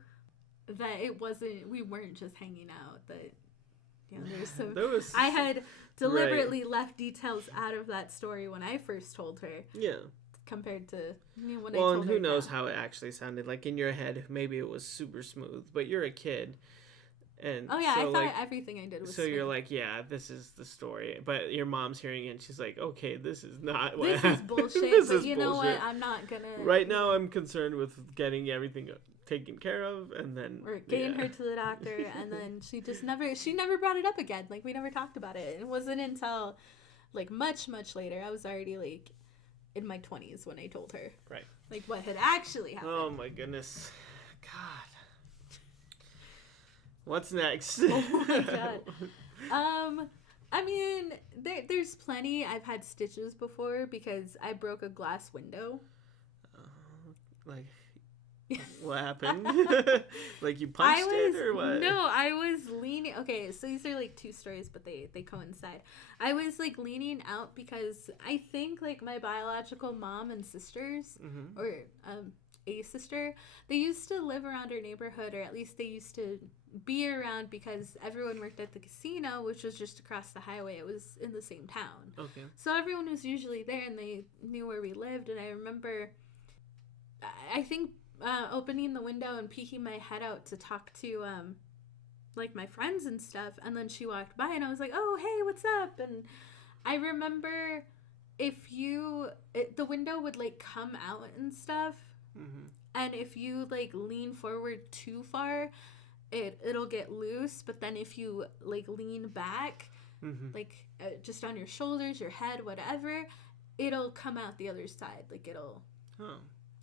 that we weren't just hanging out. That there's some. I had deliberately left details out of that story when I first told her. Yeah. Compared to when I told her. And who knows how it actually sounded. Like, in your head, maybe it was super smooth, but you're a kid, and I thought everything I did was. So smooth. You're like, yeah, this is the story, but your mom's hearing it, and she's like, okay, this is not what. This is bullshit. But you know what? I'm not gonna. Right now, I'm concerned with getting everything taken care of, and then we're getting her to the doctor, and then she never brought it up again. Like, we never talked about it. It wasn't until, like, much later. I was already, like, in my 20s when I told her. Right. Like, what had actually happened. Oh, my goodness. God. What's next? Oh, my God. I mean, there's plenty. I've had stitches before because I broke a glass window. Like, what happened? Like, you punched it or what? No, I was leaning. Okay, so these are like two stories, but they coincide. I was like leaning out because I think like my biological mom and sisters, Mm-hmm. or a sister, they used to live around our neighborhood, or at least they used to be around because everyone worked at the casino, which was just across the highway. It was in the same town. Okay. So everyone was usually there and they knew where we lived. And I remember, I think, opening the window and peeking my head out to talk to, like, my friends and stuff. And then she walked by and I was like, oh, hey, what's up? And I remember the window would, like, come out and stuff. Mm-hmm. And if you, like, lean forward too far, it'll get loose. But then if you, like, lean back, Mm-hmm. like, just on your shoulders, your head, whatever, it'll come out the other side. Like, it'll... Oh.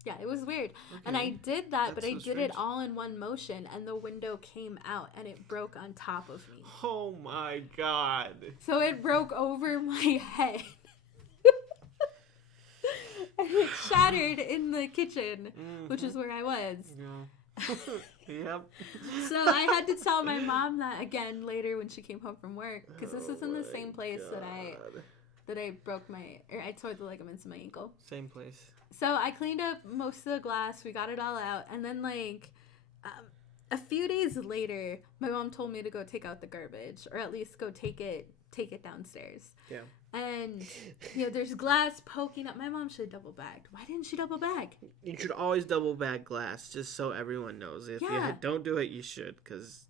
Yeah, it was weird. Okay. And I did that, That's but I so did strange. it all in one motion, and the window came out, and it broke on top of me. Oh my god. So it broke over my head. And it shattered in the kitchen, which is where I was. Yeah. Yep. So I had to tell my mom that again later when she came home from work, because this is in the Oh same my place God. that I broke I tore the ligaments in my ankle. Same place. So I cleaned up most of the glass. We got it all out. And then, like, a few days later, my mom told me to go take out the garbage, or at least go take it downstairs. Yeah. And, there's glass poking up. My mom should have double bagged. Why didn't she double bag? You should always double bag glass, just so everyone knows. If you don't do it, you should, because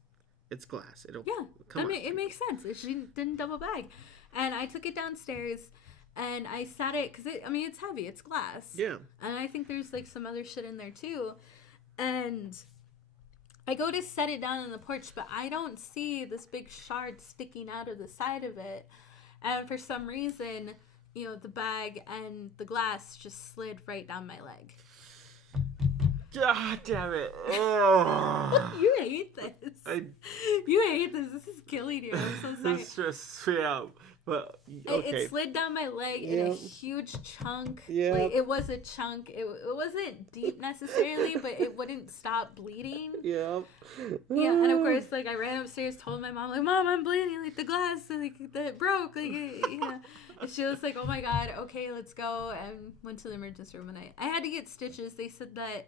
it's glass. It'll come It makes sense. She didn't double bag. And I took it downstairs. And I sat it, because it's heavy. It's glass. Yeah. And I think there's, like, some other shit in there, too. And I go to set it down on the porch, but I don't see this big shard sticking out of the side of it. And for some reason, the bag and the glass just slid right down my leg. God damn it. Oh. You hate this. You hate this. This is killing you. I'm so sorry. This stresses me out. But, okay. It slid down my leg in a huge chunk. Yeah. Like, it was a chunk. It wasn't deep necessarily, but it wouldn't stop bleeding. Yeah. Yeah, and of course, like, I ran upstairs, told my mom, like, Mom, I'm bleeding. Like, the glass, like, that broke. Like, And she was like, oh my God, okay, let's go. And went to the emergency room, and I had to get stitches. They said that,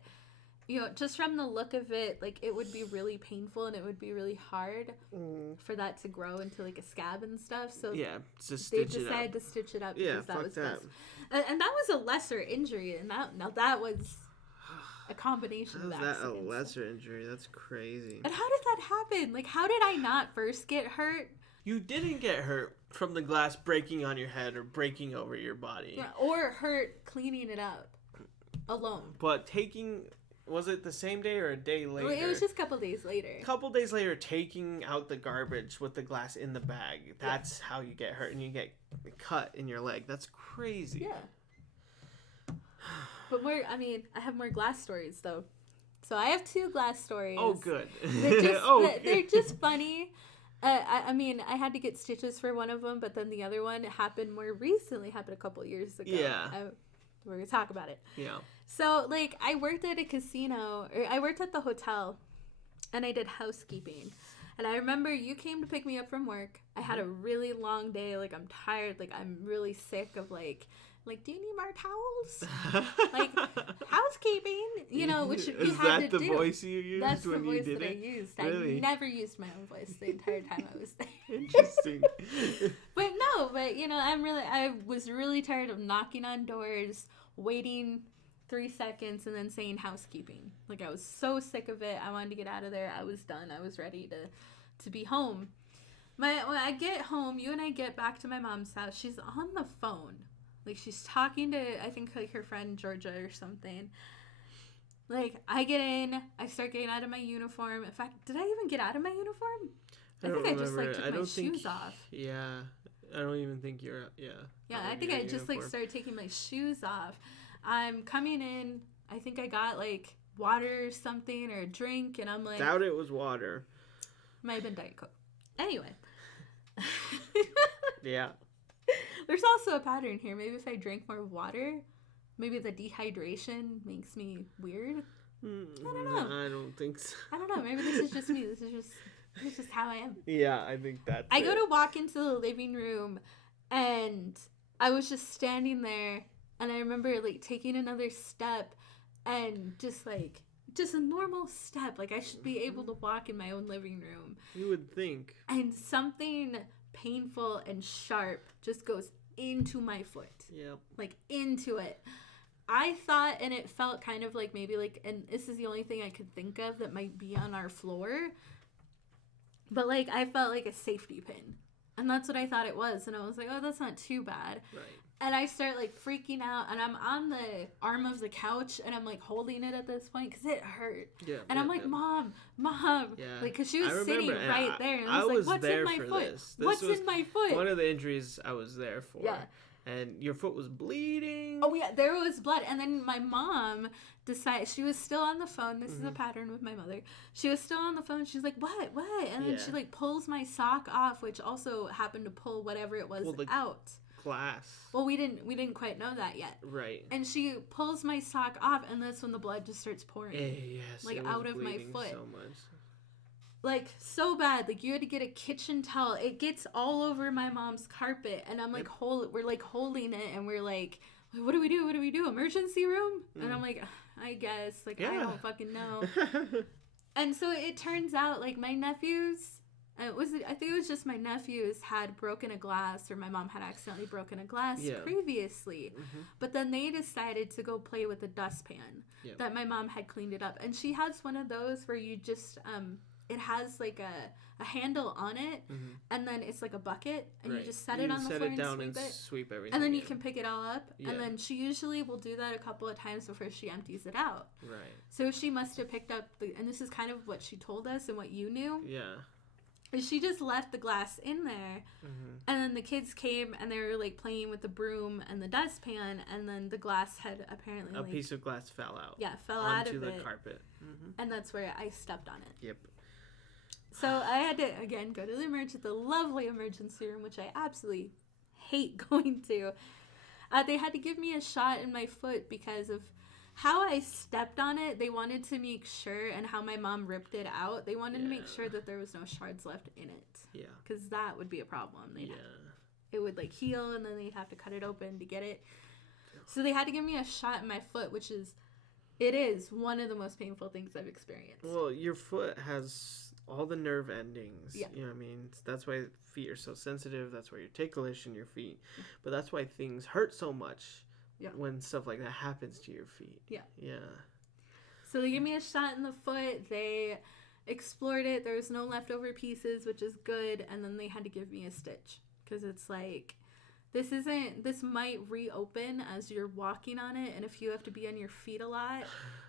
just from the look of it, like, it would be really painful and it would be really hard for that to grow into, like, a scab and stuff. So yeah, just they stitch it up. decided to stitch it up because that was that. best. And that was a lesser injury, and that was a combination of accidents. How's that a lesser injury? That's crazy. And how did that happen? Like, how did I not first get hurt? You didn't get hurt from the glass breaking on your head or breaking over your body. Yeah, or hurt cleaning it up alone. But was it the same day or a day later? It was just a couple days later. A couple days later, taking out the garbage with the glass in the bag. That's how you get hurt, and you get cut in your leg. That's crazy. Yeah. But I have more glass stories, though. So I have 2 glass stories. Oh, good. They're just funny. I had to get stitches for one of them, but then the other one happened more recently, happened a couple years ago. Yeah. We're going to talk about it. Yeah. So, like, I worked at a casino, or I worked at the hotel, and I did housekeeping. And I remember you came to pick me up from work. I had a really long day. Like, I'm tired. Like, I'm really sick of, like, do you need more towels? Like, housekeeping, which you had to do. Is that the voice you used That's when the you voice did that it? I used. Really? I never used my own voice the entire time I was there. Interesting. But I was really tired of knocking on doors, waiting 3 seconds, and then saying housekeeping. Like, I was so sick of it. I wanted to get out of there. I was done. I was ready to be home. When I get home, you and I get back to my mom's house. She's on the phone. Like, she's talking to, I think, like, her friend Georgia or something. Like, I get in. I start getting out of my uniform. In fact, did I even get out of my uniform? I think I just, like, took my shoes off. Yeah. I don't even think you're, Yeah, I think I just, like, started taking my shoes off. I'm coming in. I think I got, like, water or something or a drink, and I'm like... Doubt it was water. Might have been Diet Coke. Anyway. Yeah. There's also a pattern here. Maybe if I drink more water, maybe the dehydration makes me weird. I don't know. I don't think so. I don't know. Maybe this is just me. This is just how I am. Yeah, I think that's I go to walk into the living room, and I was just standing there, and I remember like taking another step, and just a normal step. Like I should be able to walk in my own living room. You would think. And something painful and sharp just goes into my foot. Yep. Like into it. I thought, and it felt kind of like maybe like, and this is the only thing I could think of that might be on our floor, but like I felt like a safety pin. And that's what I thought it was. And I was like, oh, that's not too bad. Right. And I start like freaking out, and I'm on the arm of the couch, and I'm like holding it at this point because it hurt. Yeah. And I'm like, Mom. Yeah. Like, because she was sitting right there, and I was like, what's in my foot? What's in my foot? One of the injuries I was there for. Yeah. And your foot was bleeding. Oh, yeah, there was blood. And then my mom decided, she was still on the phone. This is a pattern with my mother. She was still on the phone. She's like, what? And then she, like, pulls my sock off, which also happened to pull whatever it was out. Glass. Well, we didn't quite know that yet. Right. And she pulls my sock off, and that's when the blood just starts pouring. Yes. Like, out of my foot. So much. Like, so bad. Like, you had to get a kitchen towel. It gets all over my mom's carpet. And I'm like, we're like holding it. And we're like, what do we do? What do we do? Emergency room? And I'm like, I guess. Like, I don't fucking know. And so it turns out, like, my nephews, I think it was just my nephews had broken a glass, or my mom had accidentally broken a glass previously. But then they decided to go play with the dustpan that my mom had cleaned it up. And she has one of those where you just, it has like a handle on it, and then it's like a bucket, and you just set it on the floor and sweep everything. And then you can pick it all up. And then she usually will do that a couple of times before she empties it out. Right. So she must have picked up and this is kind of what she told us and what you knew. Yeah. She just left the glass in there, and then the kids came and they were like playing with the broom and the dustpan, and then the glass had apparently a piece of glass fell out. Yeah, fell out of it. Onto the carpet. And that's where I stepped on it. Yep. So I had to, again, go to the lovely emergency room, which I absolutely hate going to. They had to give me a shot in my foot because of how I stepped on it. They wanted to make sure, and how my mom ripped it out, they wanted to make sure that there was no shards left in it. Yeah. Because that would be a problem. It would, like, heal, and then they'd have to cut it open to get it. So they had to give me a shot in my foot, which is one of the most painful things I've experienced. Well, your foot has all the nerve endings. Yeah. You know what I mean? That's why feet are so sensitive. That's why you're ticklish in your feet. But that's why things hurt so much when stuff like that happens to your feet. Yeah. Yeah. So they gave me a shot in the foot. They explored it. There was no leftover pieces, which is good. And then they had to give me a stitch. Because it's like, this might reopen as you're walking on it, and if you have to be on your feet a lot.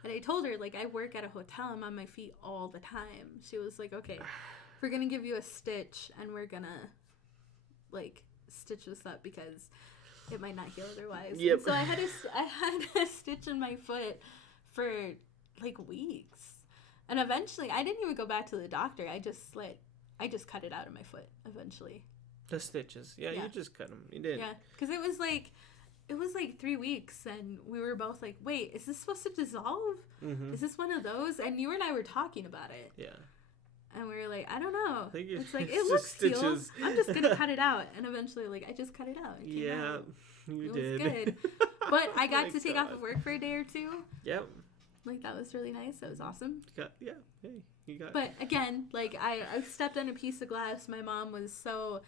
And I told her, like, I work at a hotel, I'm on my feet all the time. She was like, okay, we're gonna give you a stitch, and we're gonna, like, stitch this up because it might not heal otherwise. Yep. And so I had a stitch in my foot for, like, weeks. And eventually, I didn't even go back to the doctor. I just cut it out of my foot eventually. The stitches. Yeah, you just cut them. You did. Yeah, because it was like 3 weeks, and we were both like, wait, is this supposed to dissolve? Is this one of those? And you and I were talking about it. Yeah. And we were like, I don't know. It's like, it looks healed. I'm just going to cut it out. And eventually, like, I just cut it out. You did. It was good. But I got to take off of work for a day or two. Yep. Like, that was really nice. That was awesome. Yeah. Hey, you got it. But again, like, I stepped on a piece of glass. My mom was so...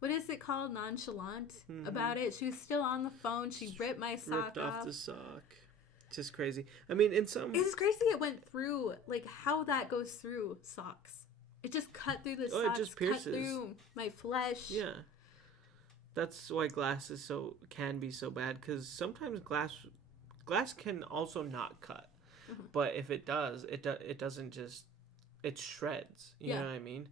What is it called? Nonchalant about it. She was still on the phone. She ripped my sock off. Ripped off the sock. Just crazy. I mean, it's crazy it went through, like, how that goes through socks. It just cut through the socks. It just pierces. Cut through my flesh. Yeah. That's why glass can be so bad, because sometimes glass can also not cut. But if it does, it doesn't just, it shreds. You know what I mean?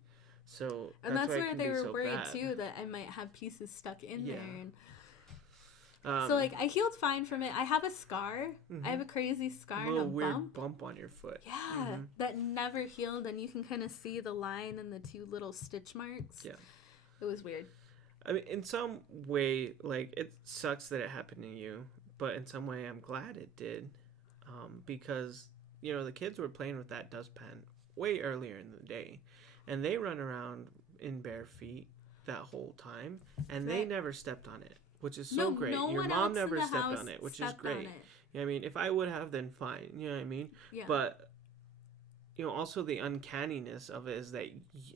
So that's where they were worried too, that I might have pieces stuck in there. And so, like, I healed fine from it. I have a scar. I have a crazy scar and a weird bump on your foot. Yeah, that never healed, and you can kind of see the line and the two little stitch marks. Yeah, it was weird. I mean, in some way, like, it sucks that it happened to you, but in some way, I'm glad it did, because, the kids were playing with that dustpan way earlier in the day, and they run around in bare feet that whole time, and they never stepped on it, which is so great. No Your one mom else never in the stepped house on it, which is stepped on great. it. I mean, if I would have, then fine. You know what I mean? Yeah. But also the uncanniness of it is that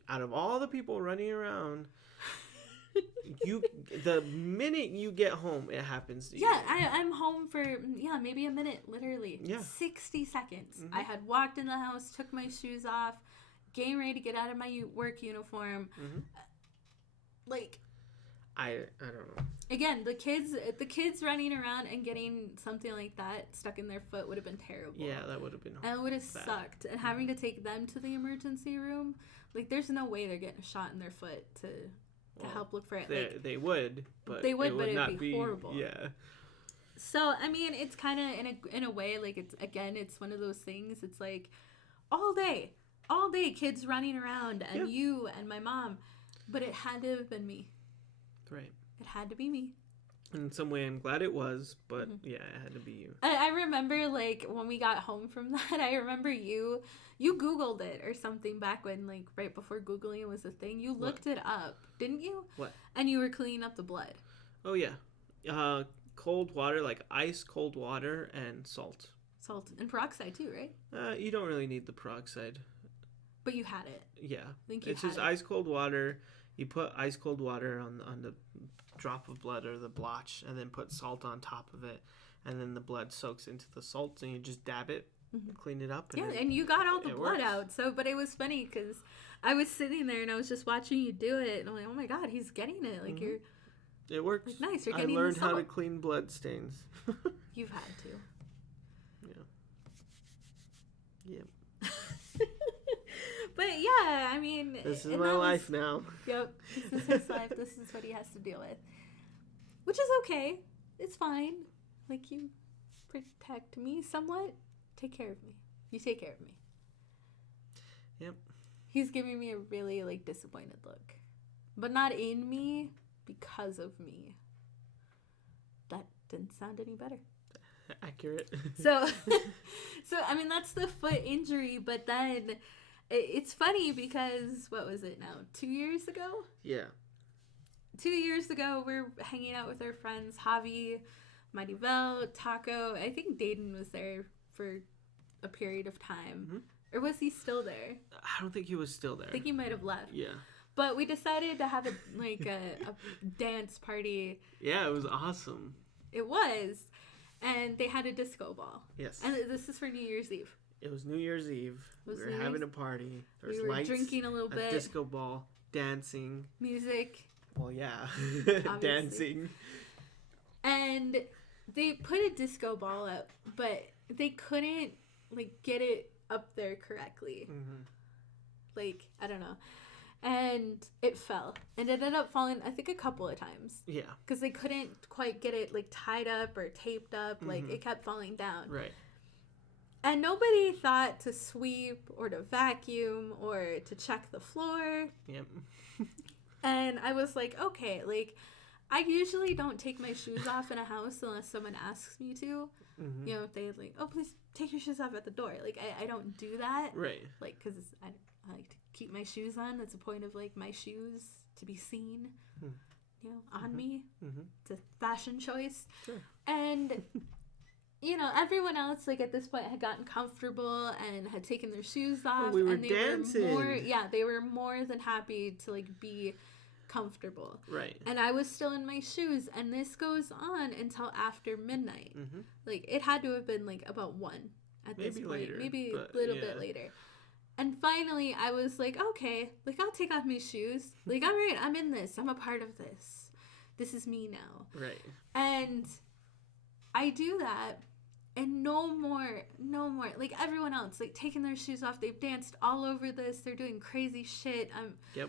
out of all the people running around, the minute you get home, it happens to you. Yeah, I'm home for maybe a minute, literally. Yeah. 60 seconds. Mm-hmm. I had walked in the house, took my shoes off, getting ready to get out of my work uniform. Mm-hmm. Like, I don't know. Again, the kids running around and getting something like that stuck in their foot would have been terrible. Yeah, that would have been and it would have sucked. And having to take them to the emergency room, like, there's no way they're getting a shot in their foot to help look for it. They would, but it would not be horrible. Yeah. So, I mean, it's kind of in a way, like, it's one of those things. It's like all day kids running around and you and my mom, but it had to have been me. Right. It had to be me. In some way, I'm glad it was, but it had to be you. I remember, like, when we got home from that, I remember you Googled it or something back when, like, right before Googling was a thing. You looked it up, didn't you? What? And you were cleaning up the blood. Oh, yeah. Cold water, like ice cold water and salt. Salt. And peroxide, too, right? You don't really need the peroxide. But you had it. Yeah. I think it's just ice cold water. You put ice cold water on the drop of blood or the blotch, and then put salt on top of it, and then the blood soaks into the salt, and you just dab it, clean it up. And you got all the blood out. So, but it was funny because I was sitting there and I was just watching you do it, and I'm like, oh my god, he's getting it. Like it works. Like, nice. You're getting. I learned how to clean blood stains. You've had to. Yeah. Yep. But yeah, I mean, this is my life now. Yep, this is his life. This is what he has to deal with, which is okay. It's fine. Like, you protect me somewhat. Take care of me. You take care of me. Yep. He's giving me a really, like, disappointed look, but not in me, because of me. That didn't sound any better. Accurate. So I mean, that's the foot injury, but then it's funny because, what was it now? 2 years ago? Yeah. 2 years ago, we're hanging out with our friends, Javi, Maribel, Taco. I think Dayton was there for a period of time. Mm-hmm. Or was he still there? I don't think he was still there. I think he might have left. Yeah. But we decided to have a dance party. Yeah, it was awesome. It was. And they had a disco ball. Yes. And this is for New Year's Eve. It was New Year's Eve. We were having a party. There's we were lights, drinking a little bit. A disco ball, dancing. Music. Well, yeah. Dancing. And they put a disco ball up, but they couldn't, like, get it up there correctly. Mm-hmm. Like, I don't know. And it fell. And it ended up falling, I think, a couple of times. Yeah. Because they couldn't quite get it, like, tied up or taped up. Mm-hmm. Like, it kept falling down. Right. And nobody thought to sweep or to vacuum or to check the floor. Yep. And I was like, okay, like, I usually don't take my shoes off in a house unless someone asks me to. Mm-hmm. You know, if they, like, oh, please take your shoes off at the door. Like, I don't do that. Right. Like, because I like to keep my shoes on. That's the point of, like, my shoes, to be seen, you know, on me. Mm-hmm. It's a fashion choice. Sure. And, you know, everyone else, like, at this point had gotten comfortable and had taken their shoes off. Oh, we were and they dancing. They were more than happy to, like, be comfortable. Right. And I was still in my shoes, and this goes on until after midnight. Mm-hmm. Like, it had to have been, like, about 1 at this point. Later, maybe a little bit later. And finally, I was like, okay, like, I'll take off my shoes. Like, all right, I'm in this. I'm a part of this. This is me now. Right. And I do that, and no more. Like, everyone else, like, taking their shoes off. They've danced all over this. They're doing crazy shit. Yep.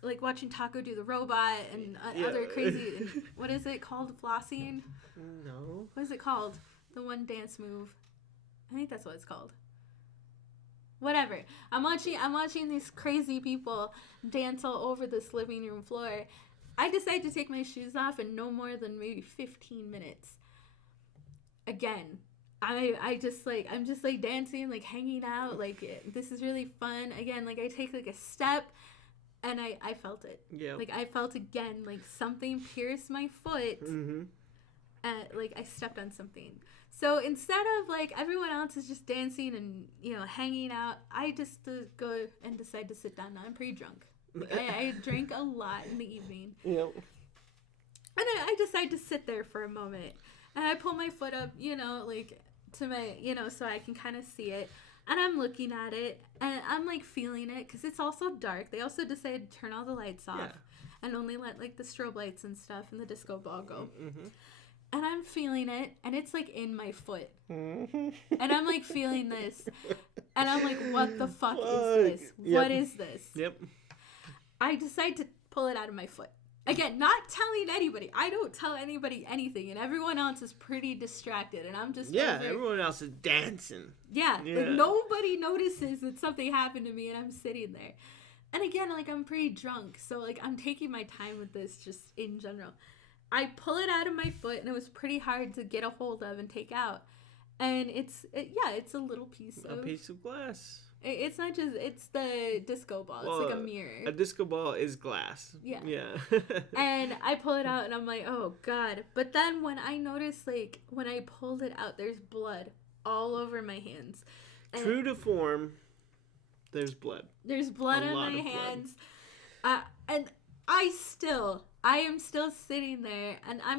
Like, watching Taco do the robot and other crazy, and what is it called? Flossing? No. What is it called? The one dance move. I think that's what it's called. Whatever. I'm watching these crazy people dance all over this living room floor, I decide to take my shoes off in no more than maybe 15 minutes. Again, I'm just like dancing, like hanging out, like this is really fun. Again, like I take like a step and I felt it. Yeah. Like I felt again, like something pierced my foot. Mm-hmm. And like I stepped on something. So instead of like everyone else is just dancing and, you know, hanging out, I just go and decide to sit down. Now I'm pretty drunk. Like, I drank a lot in the evening. Yep. And I decide to sit there for a moment. And I pull my foot up, you know, like to my, you know, so I can kind of see it. And I'm looking at it and I'm like feeling it because it's also dark. They also decided to turn all the lights off and only let like the strobe lights and stuff and the disco ball go. Mm-hmm. And I'm feeling it, and it's, like, in my foot. And I'm, like, feeling this. And I'm like, what the fuck is this? Yep. What is this? Yep. I decide to pull it out of my foot. Again, not telling anybody. I don't tell anybody anything, and everyone else is pretty distracted, and I'm just... Yeah, everyone else is dancing. Yeah, like, nobody notices that something happened to me, and I'm sitting there. And again, like, I'm pretty drunk, so, like, I'm taking my time with this just in general. I pull it out of my foot, and it was pretty hard to get a hold of and take out. And it's a little piece of glass. It's not just, it's the disco ball. Well, it's like a mirror. A disco ball is glass. Yeah. Yeah. And I pull it out, and I'm like, oh, God. But then when I noticed, like, when I pulled it out, there's blood all over my hands. And true to form, there's blood. There's blood on my hands. And I am still sitting there, and I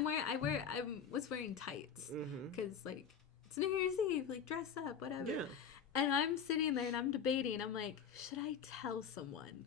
was wearing tights because like it's New Year's Eve, like dress up, whatever. Yeah. And I'm sitting there and I'm debating. I'm like, should I tell someone?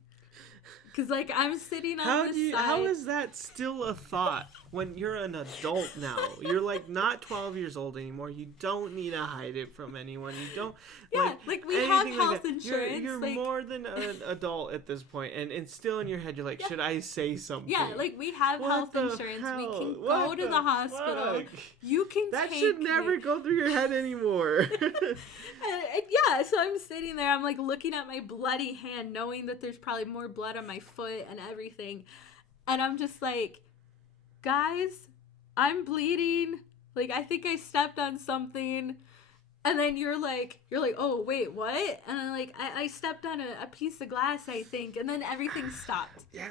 Because like I'm sitting on the side. How is that still a thought when you're an adult now? You're like not 12 years old anymore. You don't need to hide it from anyone. You don't. Yeah, like we have health insurance. You're like, more than an adult at this point, and it's still in your head. You're like, should I say something? Yeah, like we have health insurance. Hell? We can go to the hospital. Fuck? You can. That should never go through your head anymore. And yeah, so I'm sitting there. I'm like looking at my bloody hand, knowing that there's probably more blood on my foot and everything, and I'm just like, guys, I'm bleeding. Like I think I stepped on something. And then you're like, oh, wait, what? And I'm like, I stepped on a piece of glass, I think. And then everything stopped. Yeah.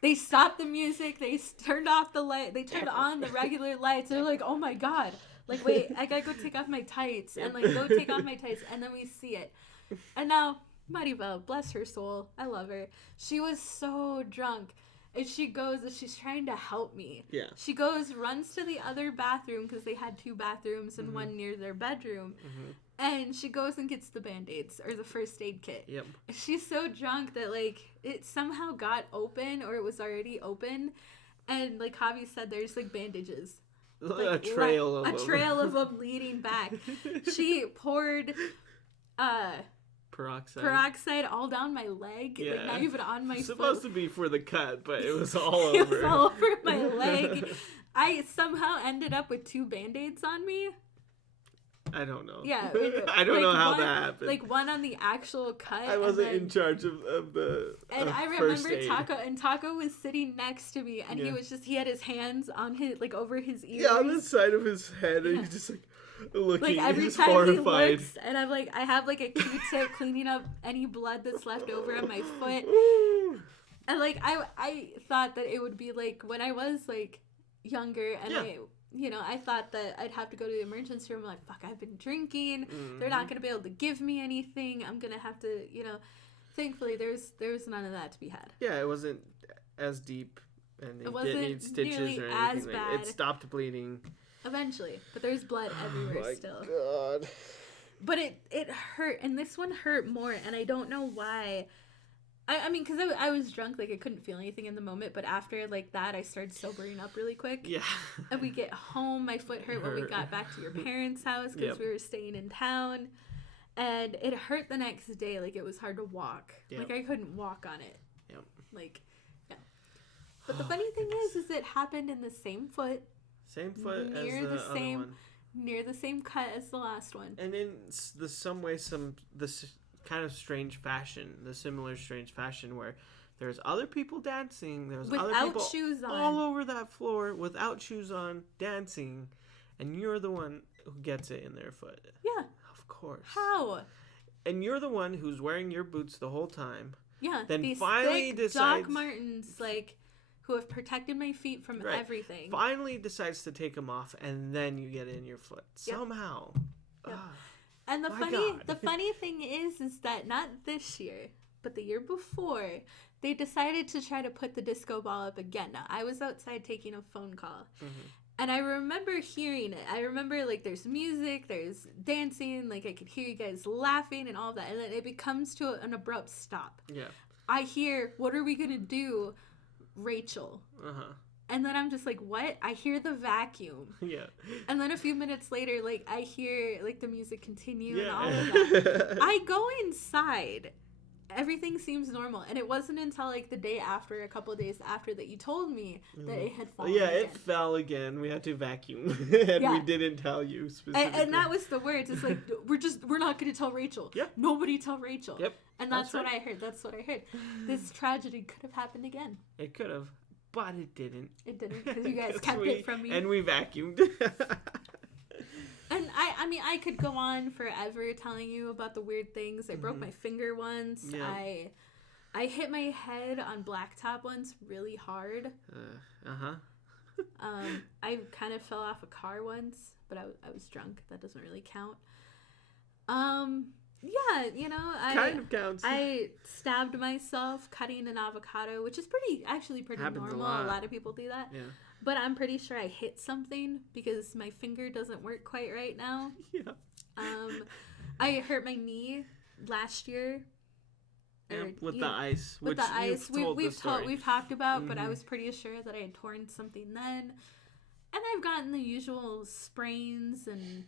They stopped the music. They turned off the light. They turned on the regular lights. They're like, oh, my God. Like, wait, I got to go take off my tights. And, like, go take off my tights. And then we see it. And now, Maribel, bless her soul. I love her. She was so drunk. And she goes, and she's trying to help me. Yeah. She goes, runs to the other bathroom, because they had two bathrooms and one near their bedroom. And she goes and gets the Band-Aids, or the first aid kit. Yep. She's so drunk that, like, it somehow got open, or it was already open. And, like Javi said, there's, like, bandages. Like, a trail of them. A trail of them leading back. She poured... peroxide all down my leg, like not even on my foot. It's supposed to be for the cut, but it was all over. It was all over my leg. I somehow ended up with 2 Band-Aids on me. I don't know. Yeah. I don't know how that happened. Like one on the actual cut. I wasn't in charge of the And I remember Taco was sitting next to me, and he had his hands on his, like over his ears. Yeah, on the side of his head, and he's just like, looking, like every he's time horrified. He looks, and I'm like, I have like a Q-tip cleaning up any blood that's left over on my foot. And like I thought that it would be like when I was like younger, and I thought that I'd have to go to the emergency room. I'm like, fuck, I've been drinking. They're not gonna be able to give me anything. I'm gonna have to, Thankfully, there was none of that to be had. Yeah, it wasn't as deep, and it wasn't didn't need stitches or anything. As bad. It stopped bleeding. Eventually, but there's blood everywhere still. Oh my God. But it hurt, and this one hurt more, and I don't know why. I mean, because I was drunk, like I couldn't feel anything in the moment, but after like that, I started sobering up really quick. Yeah. And we get home, my foot hurt when we got back to your parents' house because we were staying in town, and it hurt the next day. Like it was hard to walk. Yep. Like I couldn't walk on it. Yep. Like, yeah. But the funny thing is it happened in the same foot. Same foot as the other one. Near the same cut as the last one. And in this kind of strange fashion, the similar strange fashion where There's other people dancing. There's other Without people shoes on. all over that floor without shoes on, dancing, and you're the one who gets it in their foot. Yeah. Of course. How? And you're the one who's wearing your boots the whole time. Yeah. Then these finally thick decides Doc Martens, like, who have protected my feet from everything. Finally decides to take them off, and then you get it in your foot somehow. Yep. Ah, and the God. funny thing is that not this year, but the year before, they decided to try to put the disco ball up again. Now, I was outside taking a phone call. Mm-hmm. And I remember hearing it. I remember, like, there's music, there's dancing, like, I could hear you guys laughing and all of that. And then it becomes to an abrupt stop. Yeah. I hear, what are we going to do, Rachel? Uh-huh. And then I'm just like, what? I hear the vacuum. Yeah. And then a few minutes later, like, I hear, like, the music continue and all Yeah. of that. I go inside. Everything seems normal. And it wasn't until, like, the day after, a couple of days after, that you told me that it had fallen Yeah, again. it fell again. We had to vacuum. And we didn't tell you specifically. And that was the words. It's like, we're not going to tell Rachel. Yep. Nobody tell Rachel. Yep. And that's what I heard. That's what I heard. This tragedy could have happened again. It could have, but it didn't. It didn't, because you guys kept it from me. And we vacuumed. And I mean, I could go on forever telling you about the weird things. I broke my finger once. Yeah. I hit my head on blacktop once really hard. Uh-huh. I kind of fell off a car once, but I was drunk. That doesn't really count. Yeah, you know, Kind of counts. I stabbed myself cutting an avocado, which is actually pretty Happens normal. a lot. A lot of people do that. Yeah. But I'm pretty sure I hit something because my finger doesn't work quite right now. Yeah. I hurt my knee last year. Yeah, with the ice. With the ice. We've talked about, but I Mm-hmm. was pretty sure that I had torn something then. And I've gotten the usual sprains and,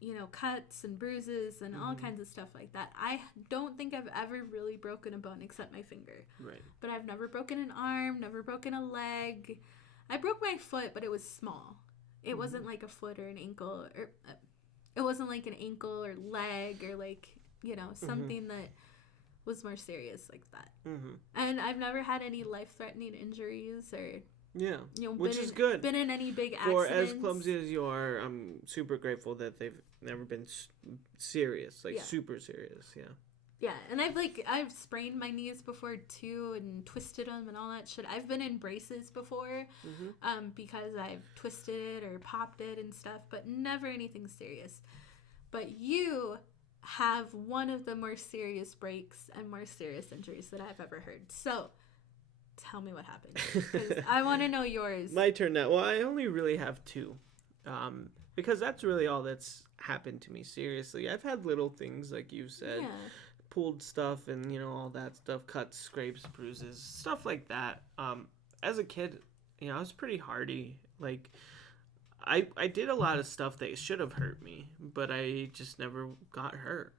you know, cuts and bruises and all kinds of stuff like that. I don't think I've ever really broken a bone except my finger. Right. But I've never broken an arm, never broken a leg. I broke my foot, but it was small. It wasn't like a foot or an ankle, or it wasn't like an ankle or leg or, like, you know, something that was more serious like that. Mm-hmm. And I've never had any life-threatening injuries or, yeah, you know, which is good. Been in any big For accidents. as clumsy as you are, I'm super grateful that they've never been serious, like super serious. Yeah. Yeah, and I've sprained my knees before too, and twisted them and all that shit. I've been in braces before, because I've twisted it or popped it and stuff, but never anything serious. But you have one of the more serious breaks and more serious injuries that I've ever heard. So, tell me what happened, 'cause I want to know yours. My turn now. Well, I only really have two, because that's really all that's happened to me. Seriously, I've had little things like you said. Yeah. Pulled stuff and, you know, all that stuff, cuts, scrapes, bruises, stuff like that. As a kid, you know, I was pretty hardy. Like, I did a lot of stuff that should have hurt me, but I just never got hurt.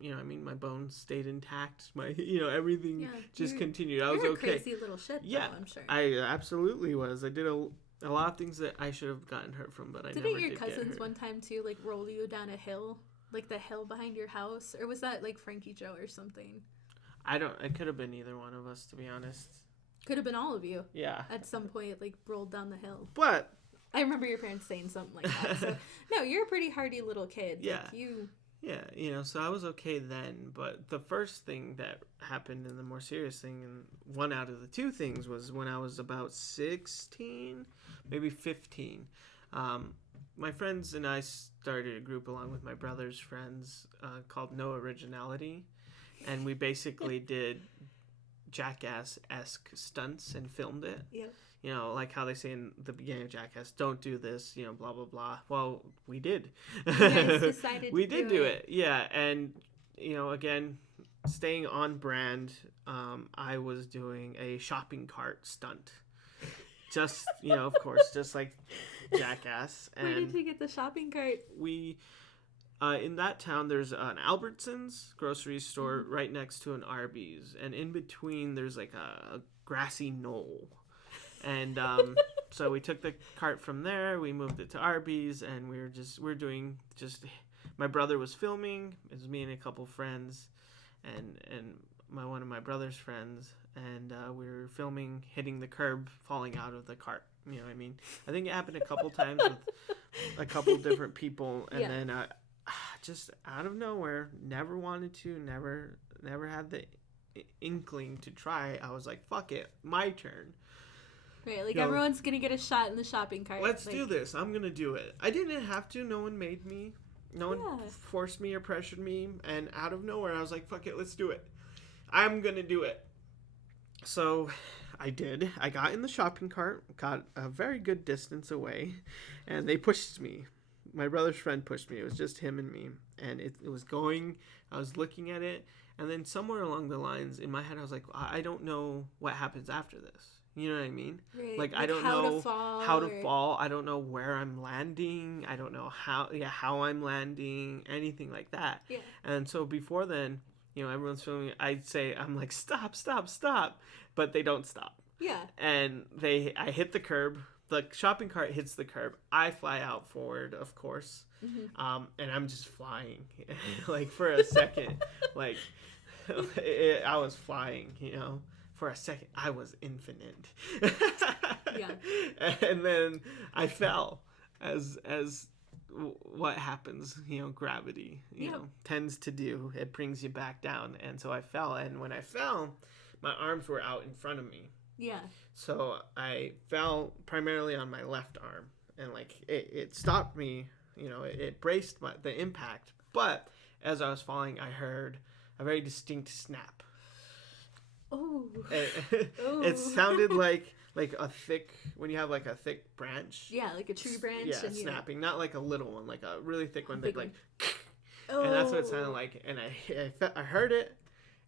You know, I mean, my bones stayed intact. My, you know, everything just continued. I was You're okay. A crazy little shit, yeah, though, I'm sure. I absolutely was. I did a lot of things that I should have gotten hurt from, but I never did. Didn't your cousins one time too, like, roll you down a hill? Like the hill behind your house? Or was that like Frankie Joe or something? It could have been either one of us, to be honest. Could have been all of you. Yeah. At some point, like, rolled down the hill. But I remember your parents saying something like that. So, no, you're a pretty hardy little kid. Yeah. Like, you... Yeah, you know, so I was okay then, but the first thing that happened and the more serious thing, and one out of the two things, was when I was about 16, maybe 15. My friends and I started a group along with my brother's friends called No Originality, and we basically did Jackass-esque stunts and filmed it. Yep. You know, like how they say in the beginning of Jackass, don't do this, you know, blah, blah, blah. Well, we did. You guys decided we to did do it. Yeah, and, you know, again, staying on brand, I was doing a shopping cart stunt. Just, you know, of course, just like Jackass. And where did you get the shopping cart? We, in that town, there's an Albertsons grocery store right next to an Arby's. And in between, there's like a grassy knoll. And so we took the cart from there, we moved it to Arby's, and we're doing my brother was filming. It was me and a couple friends and one of my brother's friends, and we were filming hitting the curb, falling out of the cart. You know what I mean? I think it happened a couple times with a couple different people, and then just out of nowhere, never wanted to, never had the inkling to try. I was like, fuck it, my turn. Right, like everyone's gonna get a shot in the shopping cart. Let's do this. I'm gonna do it. I didn't have to. No one made me. No one forced me or pressured me. And out of nowhere, I was like, fuck it, let's do it. I'm gonna do it. So I did. I got in the shopping cart, got a very good distance away, and they pushed me. My brother's friend pushed me. It was just him and me. And it was going. I was looking at it. And then somewhere along the lines, in my head, I was like, I don't know what happens after this. You know what I mean? Right. Like I don't know how to fall. I don't know where I'm landing. I don't know how I'm landing. Anything like that. Yeah. And so before then, you know, everyone's filming. I'd say, I'm like, stop, but they don't stop. Yeah. And I hit the curb. The shopping cart hits the curb. I fly out forward, of course. Mm-hmm. And I'm just flying, like for a second, like I was flying, you know. For a second, I was infinite. Yeah. And then I fell, as what happens, you know, gravity, you know, tends to do. It brings you back down. And so I fell. And when I fell, my arms were out in front of me. Yeah. So I fell primarily on my left arm. And, like, it stopped me, you know, it braced the impact. But as I was falling, I heard a very distinct snap. Oh. It sounded like a thick, when you have like a thick branch. Yeah, like a tree branch. Yeah, and snapping. Not like a little one, like a really thick one. Like, oh. And that's what it sounded like. And I heard it,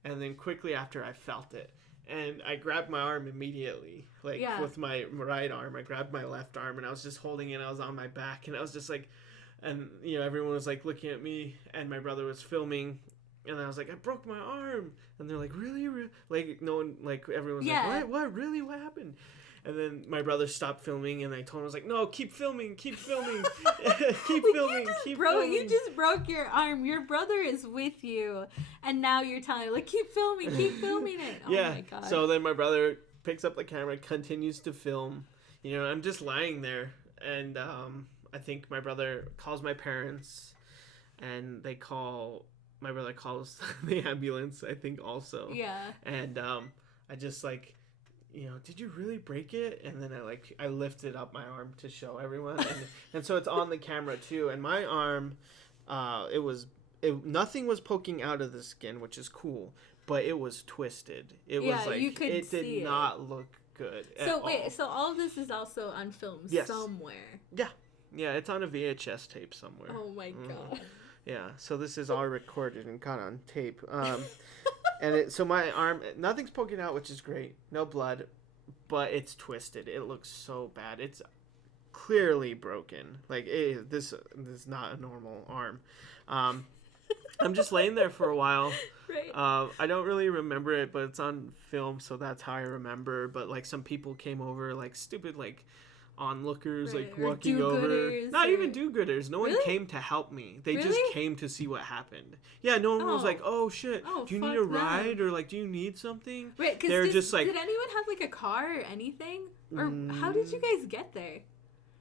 and then quickly after I felt it. And I grabbed my arm immediately. Like with my right arm, I grabbed my left arm, and I was just holding it. I was on my back, and I was just like, and you know, everyone was like looking at me, and my brother was filming. And I was like, I broke my arm. And they're like, really? Like, no one, like, everyone's like, what? Really? What happened? And then my brother stopped filming, and I told him, I was like, no, keep filming. keep filming. You just broke your arm. Your brother is with you. And now you're telling him, like, keep filming it. Oh, my God. So then my brother picks up the camera, continues to film. You know, I'm just lying there. And I think my brother calls my parents, and my brother calls the ambulance, I think, also. Yeah. And I just, like, you know, did you really break it? And then I lifted up my arm to show everyone. And so it's on the camera, too. And my arm, nothing was poking out of the skin, which is cool. But it was twisted. It was like, it did not look good at all. So all of this is also on film somewhere. Yeah. Yeah, it's on a VHS tape somewhere. Oh, my God. Yeah, so this is all recorded and caught on tape. So my arm, nothing's poking out, which is great. No blood, but it's twisted. It looks so bad. It's clearly broken. Like, this is not a normal arm. I'm just laying there for a while. Right. I don't really remember it, but it's on film, so that's how I remember. But, like, some people came over, like, stupid, like, onlookers, like walking over. Not even do-gooders. No one came to help me. They just came to see what happened. Yeah, no one was like, oh shit, do you need a ride, or like, do you need something? Right, because just like, did anyone have like a car or anything, or how did you guys get there?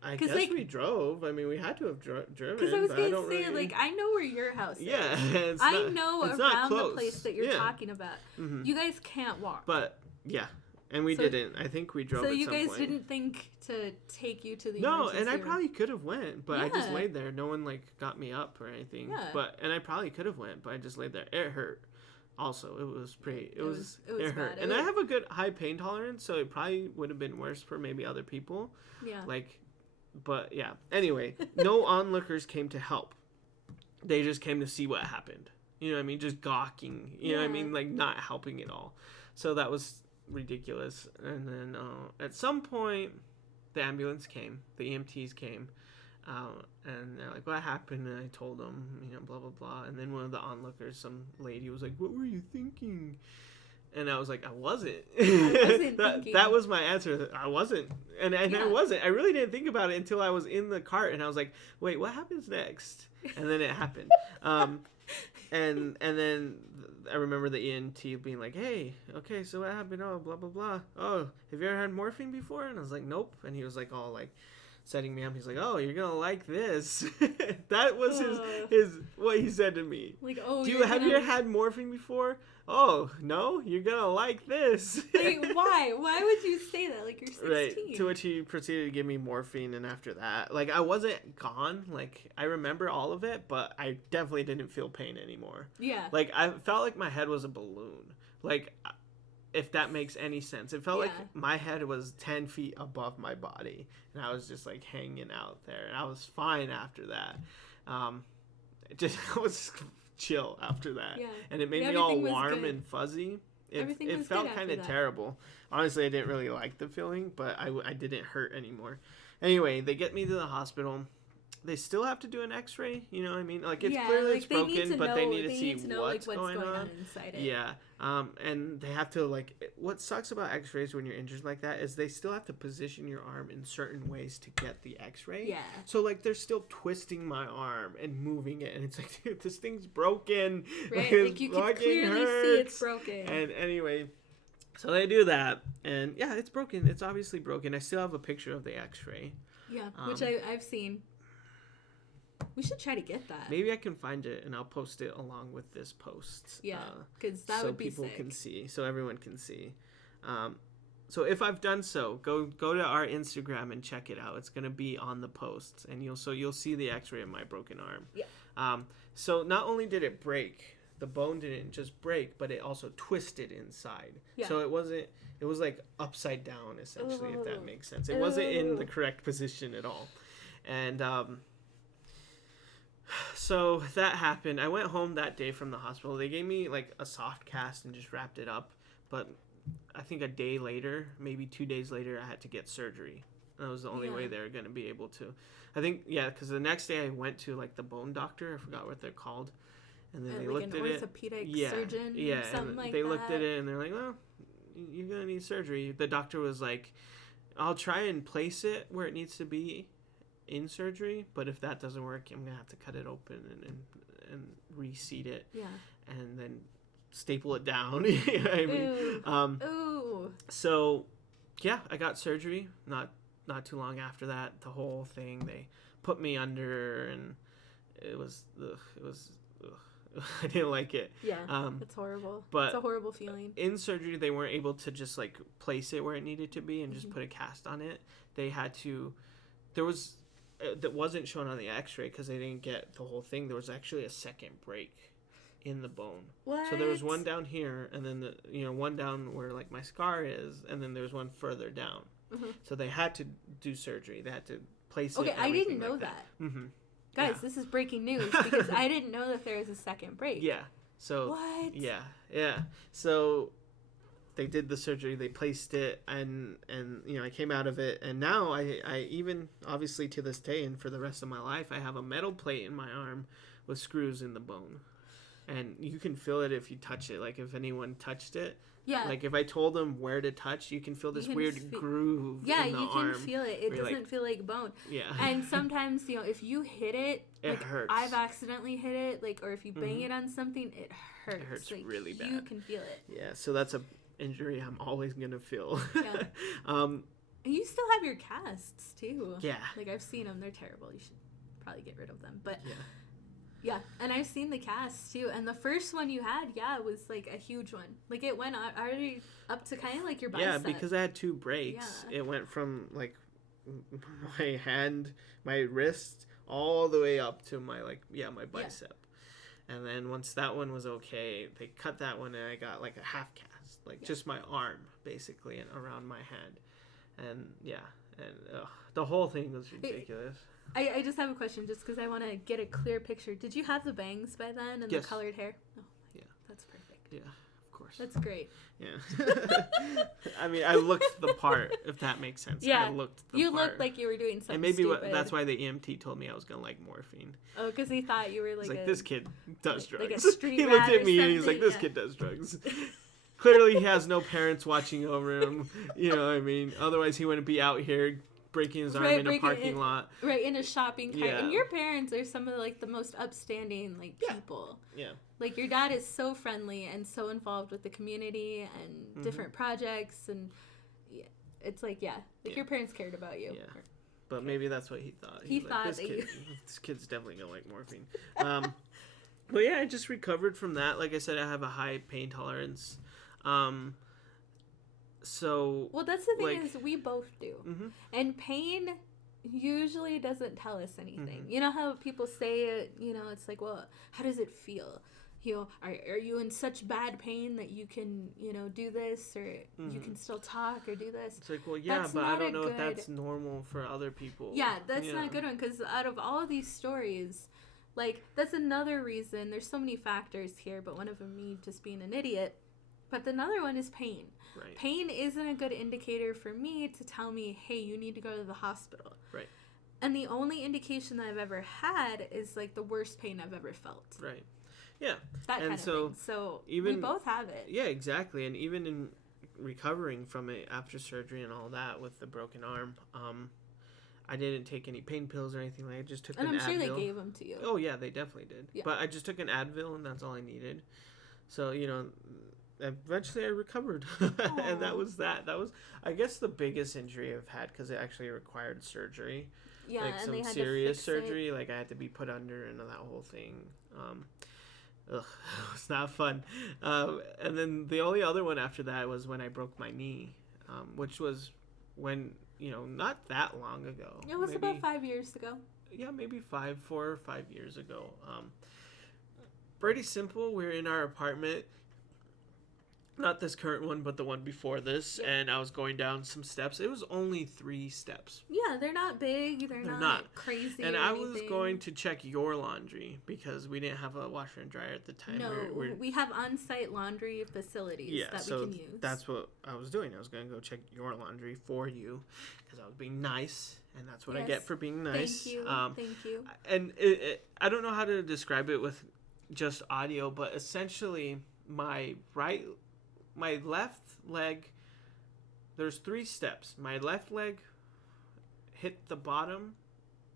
I guess we drove. I mean, we had to have driven. Because I was going to say, like, I know where your house is. Yeah, I know around the place that you're talking about. Mm-hmm. You guys can't walk. But yeah. And we didn't. I think we drove. So you guys didn't think to take you to the No, and I probably could have went, but I just laid there. No one like got me up or anything. Yeah. And I probably could have went, but I just laid there. It hurt. Also, it was pretty. It hurt. And I have a good high pain tolerance, so it probably would have been worse for maybe other people. Yeah. But yeah. Anyway, no onlookers came to help. They just came to see what happened. You know what I mean? Just gawking. You know what I mean? Like not helping at all. So that was ridiculous. And then at some point the ambulance came, the EMTs came, and they're like, what happened? And I told them, you know, blah blah blah. And then one of the onlookers, some lady, was like, what were you thinking? And I was like, I wasn't thinking. That was my answer. I wasn't. And I wasn't. I really didn't think about it until I was in the cart, and I was like, wait, what happens next? And then it happened. And then I remember the ENT being like, hey, okay, so what happened? Oh, blah, blah, blah. Oh, have you ever had morphine before? And I was like, nope. And he was like, all like setting me up. He's like, oh, you're going to like this. That was his what he said to me. Like, oh, have you ever had morphine before? Oh, no, you're going to like this. Like, why? Why would you say that? Like, you're 16. Right. To which he proceeded to give me morphine. And after that, like, I wasn't gone. Like, I remember all of it, but I definitely didn't feel pain anymore. Yeah. Like, I felt like my head was a balloon. Like, if that makes any sense. It felt like my head was 10 feet above my body. And I was just, like, hanging out there. And I was fine after that. I was chill after that. Yeah. And it made me all warm and fuzzy. It felt kind of terrible. Honestly, I didn't really like the feeling, but I didn't hurt anymore. Anyway, they get me to the hospital. They still have to do an x-ray, you know what I mean? Like, it's clearly it's broken, but they need to see what's going on inside it. Yeah. And they have to, like, what sucks about x-rays when you're injured like that is they still have to position your arm in certain ways to get the x-ray. Yeah. So, like, they're still twisting my arm and moving it, and it's like, dude, this thing's broken. Right, like you can clearly see it's broken. And anyway, so they do that, and yeah, it's broken. It's obviously broken. I still have a picture of the x-ray. Yeah, which I've seen. We should try to get that. Maybe I can find it and I'll post it along with this post. Yeah, because that would be sick. So people can see, so everyone can see. So if I've done so, go to our Instagram and check it out. It's gonna be on the posts, and you'll see the X-ray of my broken arm. Yeah. So not only did it break, the bone didn't just break, but it also twisted inside. Yeah. So it was like upside down essentially, if that makes sense. It wasn't in the correct position at all, and so that happened. I went home that day from the hospital. They gave me like a soft cast and just wrapped it up. But I think a day later, maybe 2 days later, I had to get surgery. That was the only way they were going to be able to. I think, because the next day I went to like the bone doctor. I forgot what they're called. And then they like looked at it. An orthopedic surgeon? Yeah, something like they that. looked at it and they're like, well, you're going to need surgery. The doctor was like, I'll try and place it where it needs to be in surgery, but if that doesn't work, I'm gonna have to cut it open and reseat it, and then staple it down. You know what I mean? Ooh. So yeah, I got surgery not too long after that. The whole thing, they put me under, and it was I didn't like it. Yeah, it's horrible. But it's a horrible feeling. In surgery, they weren't able to just like place it where it needed to be and just put a cast on it. They had to. There was. That wasn't shown on the x-ray because they didn't get the whole thing. There was actually a second break in the bone. What? So there was one down here, and then one down where like my scar is, and then there's one further down. Mm-hmm. So they had to do surgery. They had to place it. Okay, I didn't know that. Mm-hmm. Guys, this is breaking news because I didn't know that there was a second break. Yeah. So what? Yeah. So they did the surgery, they placed it, and I came out of it, and now I even, obviously to this day and for the rest of my life, I have a metal plate in my arm with screws in the bone, and you can feel it if you touch it. Like if anyone touched it, like if I told them where to touch, you can feel this weird groove in the arm. Yeah, you can feel it. It doesn't feel like bone. Yeah. And sometimes, if you hit it, it hurts. I've accidentally hit it, like, or if you bang it on something, it hurts. It hurts like, really bad. You can feel it. Yeah, so that's a injury I'm always gonna feel. Yeah. And you still have your casts too. Yeah. Like I've seen them; they're terrible. You should probably get rid of them. But yeah, and I've seen the casts too. And the first one you had, was like a huge one. Like it went already up to kind of like your bicep. Yeah, because I had 2 breaks. Yeah. It went from like my hand, my wrist, all the way up to my my bicep. Yeah. And then once that one was okay, they cut that one and I got like a half cast. Like just my arm basically and around my hand, and the whole thing was ridiculous. I just have a question just because I want to get a clear picture. Did you have the bangs by then and the colored hair? Oh, yeah, that's perfect. Yeah, of course. That's great. Yeah. I mean, I looked the part, if that makes sense. Yeah, I looked the part. Looked like you were doing something. And maybe stupid. That's why the EMT told me I was gonna like morphine. Oh, because he thought you were like this kid does drugs. Like a street he looked at me and he's like, this kid does drugs. Clearly, he has no parents watching over him. You know what I mean? Otherwise, he wouldn't be out here breaking his arm Right, in a parking lot. Right, in a shopping cart. Yeah. And your parents are some of like the most upstanding like people. Yeah. Like your dad is so friendly and so involved with the community and different projects, and it's like your parents cared about you. Yeah. But maybe that's what he thought. He thought this that this kid's definitely gonna like morphine. But yeah, I just recovered from that. Like I said, I have a high pain tolerance. So well, that's the thing like, is we both do, and pain usually doesn't tell us anything. You know how people say it, you know, it's like, well, how does it feel? You know, are you in such bad pain that you can, you know, do this, or you can still talk or do this? It's like, well, yeah, that's but I don't know good... if that's normal for other people. Yeah, that's not a good one, because out of all of these stories, like, that's another reason. There's so many factors here, but one of them me just being an idiot. But another one is pain. Right. Pain isn't a good indicator for me to tell me, hey, you need to go to the hospital. Right. And the only indication that I've ever had is like the worst pain I've ever felt. Right. Yeah. That kind of thing. So we both have it. Yeah, exactly. And even in recovering from it after surgery and all that with the broken arm, I didn't take any pain pills or anything like that. I just took an Advil. And I'm sure they gave them to you. Oh, yeah, they definitely did. Yeah. But I just took an Advil, and that's all I needed. So, you know, eventually I recovered. And that was that. That was, I guess, the biggest injury I've had, because it actually required surgery. Yeah, like and some they had serious to fix surgery. it. Like I had to be put under and that whole thing. It's not fun. And then the only other one after that was when I broke my knee, which was when, you know, not that long ago. It was about 5 years ago. Yeah, maybe 4 or 5 years ago. Pretty simple. We're in our apartment. Not this current one, but the one before this. Yeah. And I was going down some steps. It was only 3 steps. Yeah, they're not big. They're not crazy. And or I anything. was going to check your laundry because we didn't have a washer and dryer at the time. No, we have on-site laundry facilities that we can use. That's what I was doing. I was going to go check your laundry for you because I was being nice. And that's what I get for being nice. Thank you. Thank you. And I don't know how to describe it with just audio, but essentially my left leg, there's 3 steps. My left leg hit the bottom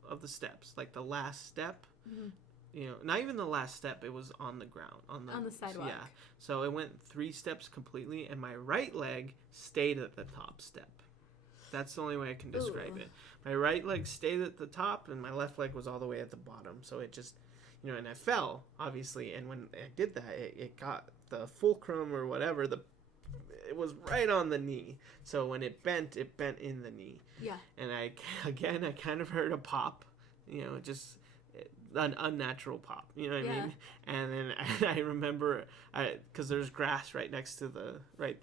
of the steps, like the last step. Mm-hmm. You know, not even the last step. It was on the ground, on the sidewalk. Yeah. So it went 3 steps completely, and my right leg stayed at the top step. That's the only way I can describe it. My right leg stayed at the top, and my left leg was all the way at the bottom. So it just, you know, and I fell, obviously. And when I did that, it got the fulcrum or whatever, it was right on the knee. So when it bent in the knee. Yeah. And I kind of heard a pop, you know, just an unnatural pop, you know what I mean? And then I remember, because there's grass right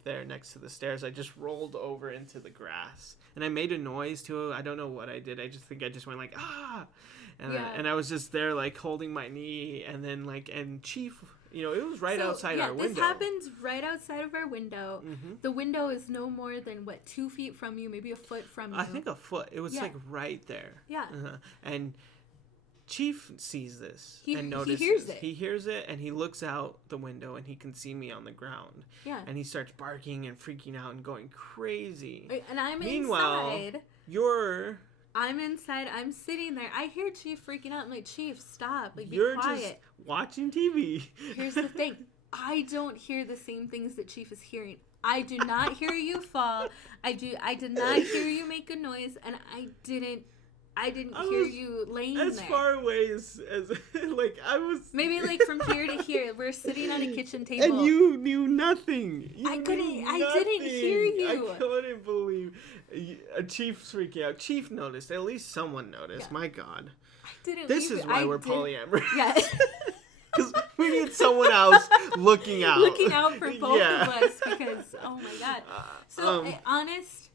there next to the stairs, I just rolled over into the grass. And I made a noise too. I don't know what I did. I just think I just went like, ah! And I was just there like holding my knee, and then and Chief... You know, it was right outside our window. This happens right outside of our window. Mm-hmm. The window is no more than, 2 feet from you, maybe a foot from you. I think a foot. It was, right there. Yeah. And Chief sees this and notices. He hears it, and he looks out the window, and he can see me on the ground. Yeah. And he starts barking and freaking out and going crazy. And I'm Meanwhile, inside. I'm inside. I'm sitting there. I hear Chief freaking out. I'm like, Chief, stop. Be quiet. You're just watching TV. Here's the thing. I don't hear the same things that Chief is hearing. I do not hear you fall. I did not hear you make a noise, and I didn't hear you laying as there. As far away as I was. Maybe from here to here. We're sitting on a kitchen table. And you knew nothing. I didn't hear you. I couldn't believe. Chief's freaking out. Chief noticed. At least someone noticed. Yeah. My God. I didn't. This is why we're polyamorous. Yeah. Because we need someone else looking out. Looking out for both of us because, oh my God. So, honest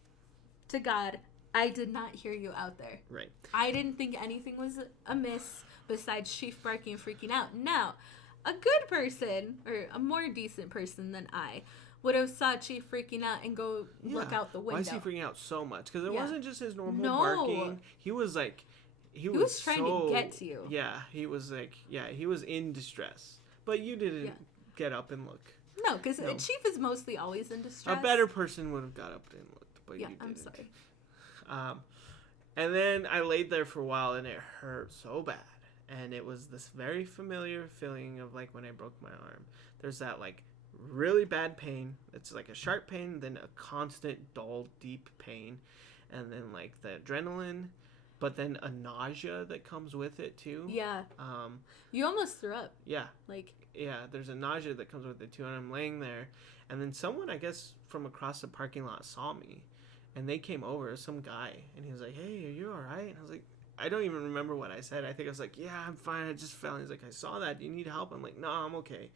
to God, I did not hear you out there. Right. I didn't think anything was amiss besides Chief barking and freaking out. Now, a good person, or a more decent person than I, would have saw Chief freaking out and go look out the window. Why is he freaking out so much? Because it wasn't just his normal barking. He was He was trying to get to you. Yeah, he was he was in distress. But you didn't get up and look. No, because Chief is mostly always in distress. A better person would have got up and looked, but you didn't. I'm sorry. And then I laid there for a while, and it hurt so bad. And it was this very familiar feeling of like when I broke my arm. There's that like really bad pain. It's like a sharp pain, then a constant, dull, deep pain. And then like the adrenaline, but then a nausea that comes with it too. Yeah. You almost threw up. Yeah. Like. Yeah, there's a nausea that comes with it too. And I'm laying there. And then someone, I guess, from across the parking lot saw me. And they came over, some guy, and he was like, "Hey, are you all right?" And I was like, I don't even remember what I said. I think I was like, "Yeah, I'm fine. I just fell." And he's like, "I saw that. Do you need help?" I'm like, "No, I'm okay.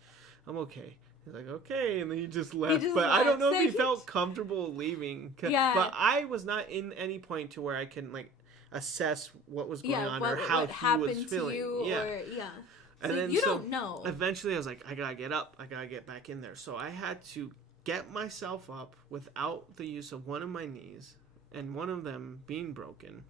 I'm okay." He's like, "Okay." And then he just left. But I don't know if he felt comfortable leaving. Yeah. But I was not in any point to where I can, like, assess what was going on or how he was feeling. To you yeah. Or, yeah. And so then you don't know. Eventually, I was like, I gotta get up. I gotta get back in there. So I had to get myself up without the use of one of my knees and one of them being broken.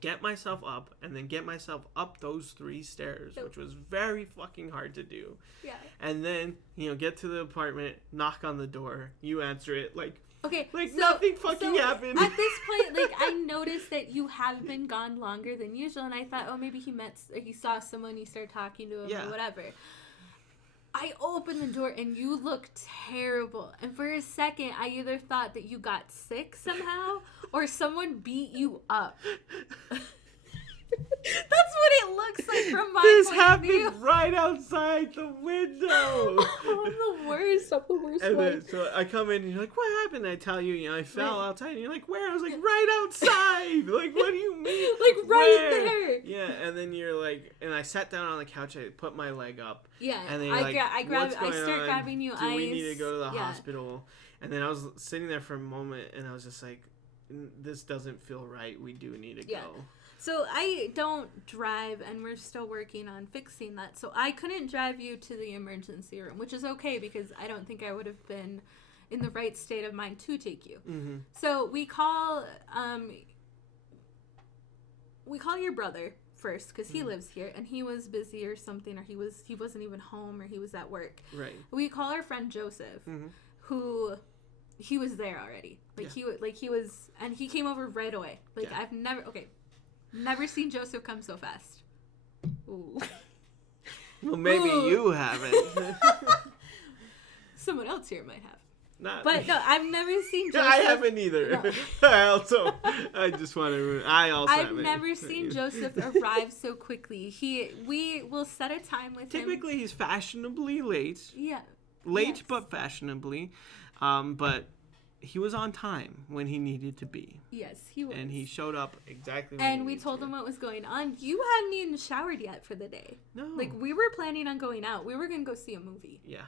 Get myself up and then get myself up those 3 stairs, which was very fucking hard to do. Yeah. And then, get to the apartment, knock on the door, you answer it, like, okay, like nothing fucking happened. At this point, like, I noticed that you have been gone longer than usual, and I thought, oh, maybe he saw someone, he started talking to him or whatever. I opened the door and you looked terrible. And for a second, I either thought that you got sick somehow or someone beat you up. That's what it looks like from my This point of view. happened right outside the window. Oh, I'm the worst. I'm the worst and one. then, so I come in and you're like, "What happened?" I tell you, I fell outside. And you're like, "Where?" I was like, "Right outside." Like, what do you mean? Like, right there. Yeah, and then you're like, and I sat down on the couch. I put my leg up. Yeah, and then I start grabbing you. Do we need to go to the hospital? And then I was sitting there for a moment, and I was just like, "This doesn't feel right. We do need to go." So I don't drive, and we're still working on fixing that. So I couldn't drive you to the emergency room, which is okay because I don't think I would have been in the right state of mind to take you. Mm-hmm. So we call your brother first because he lives here, and he was busy or something, or he wasn't even home, or he was at work. Right. We call our friend Joseph, who he was there already. He was, and he came over right away. I've never seen Joseph come so fast. Ooh. Well, maybe you haven't. Someone else here might have. Not but me. no, I've never seen Joseph. I haven't either. No. I've never seen Joseph arrive so quickly. We will set a time with him. Typically, he's fashionably late. Yeah. Late, but fashionably. But he was on time when he needed to be. Yes, he was. And he showed up exactly when And we told him what was going on. You hadn't even showered yet for the day. No. Like, we were planning on going out. We were going to go see a movie. Yeah.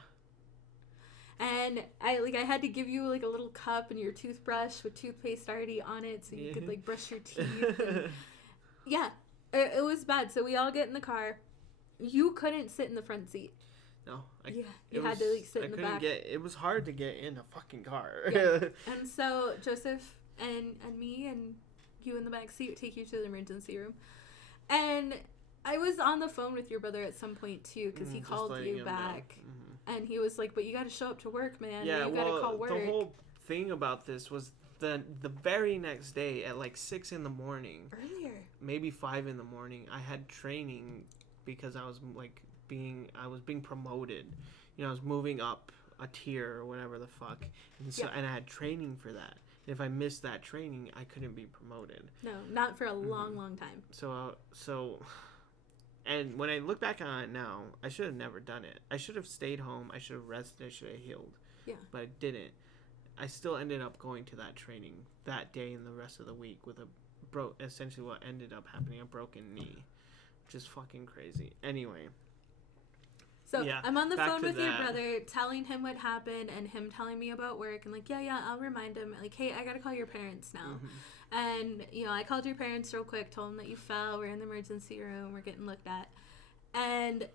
And I had to give you, like, a little cup and your toothbrush with toothpaste already on it so you could, like, brush your teeth. And yeah, it was bad. So we all get in the car. You couldn't sit in the front seat. No, you had to like sit in the back. It was hard to get in a fucking car. Yeah. And so Joseph and me and you in the back seat take you to the emergency room, and I was on the phone with your brother at some point too because he called you back, and he was like, "But you got to show up to work, man. Yeah, you got to call work." The whole thing about this was the very next day at like 6 a.m. Earlier. Maybe 5 a.m. I had training because I was being promoted. I was moving up a tier or whatever the fuck. And so and I had training for that. If I missed that training, I couldn't be promoted. No, not for a long, long time. So and when I look back on it now, I should have never done it. I should have stayed home. I should have rested. I should have healed. Yeah. But I didn't. I still ended up going to that training that day and the rest of the week with essentially what ended up happening, a broken knee. Which is fucking crazy. Anyway. So I'm on the phone with your brother telling him what happened and him telling me about work and like, yeah, I'll remind him. Like, hey, I got to call your parents now. And, I called your parents real quick, told them that you fell. We're in the emergency room. We're getting looked at. And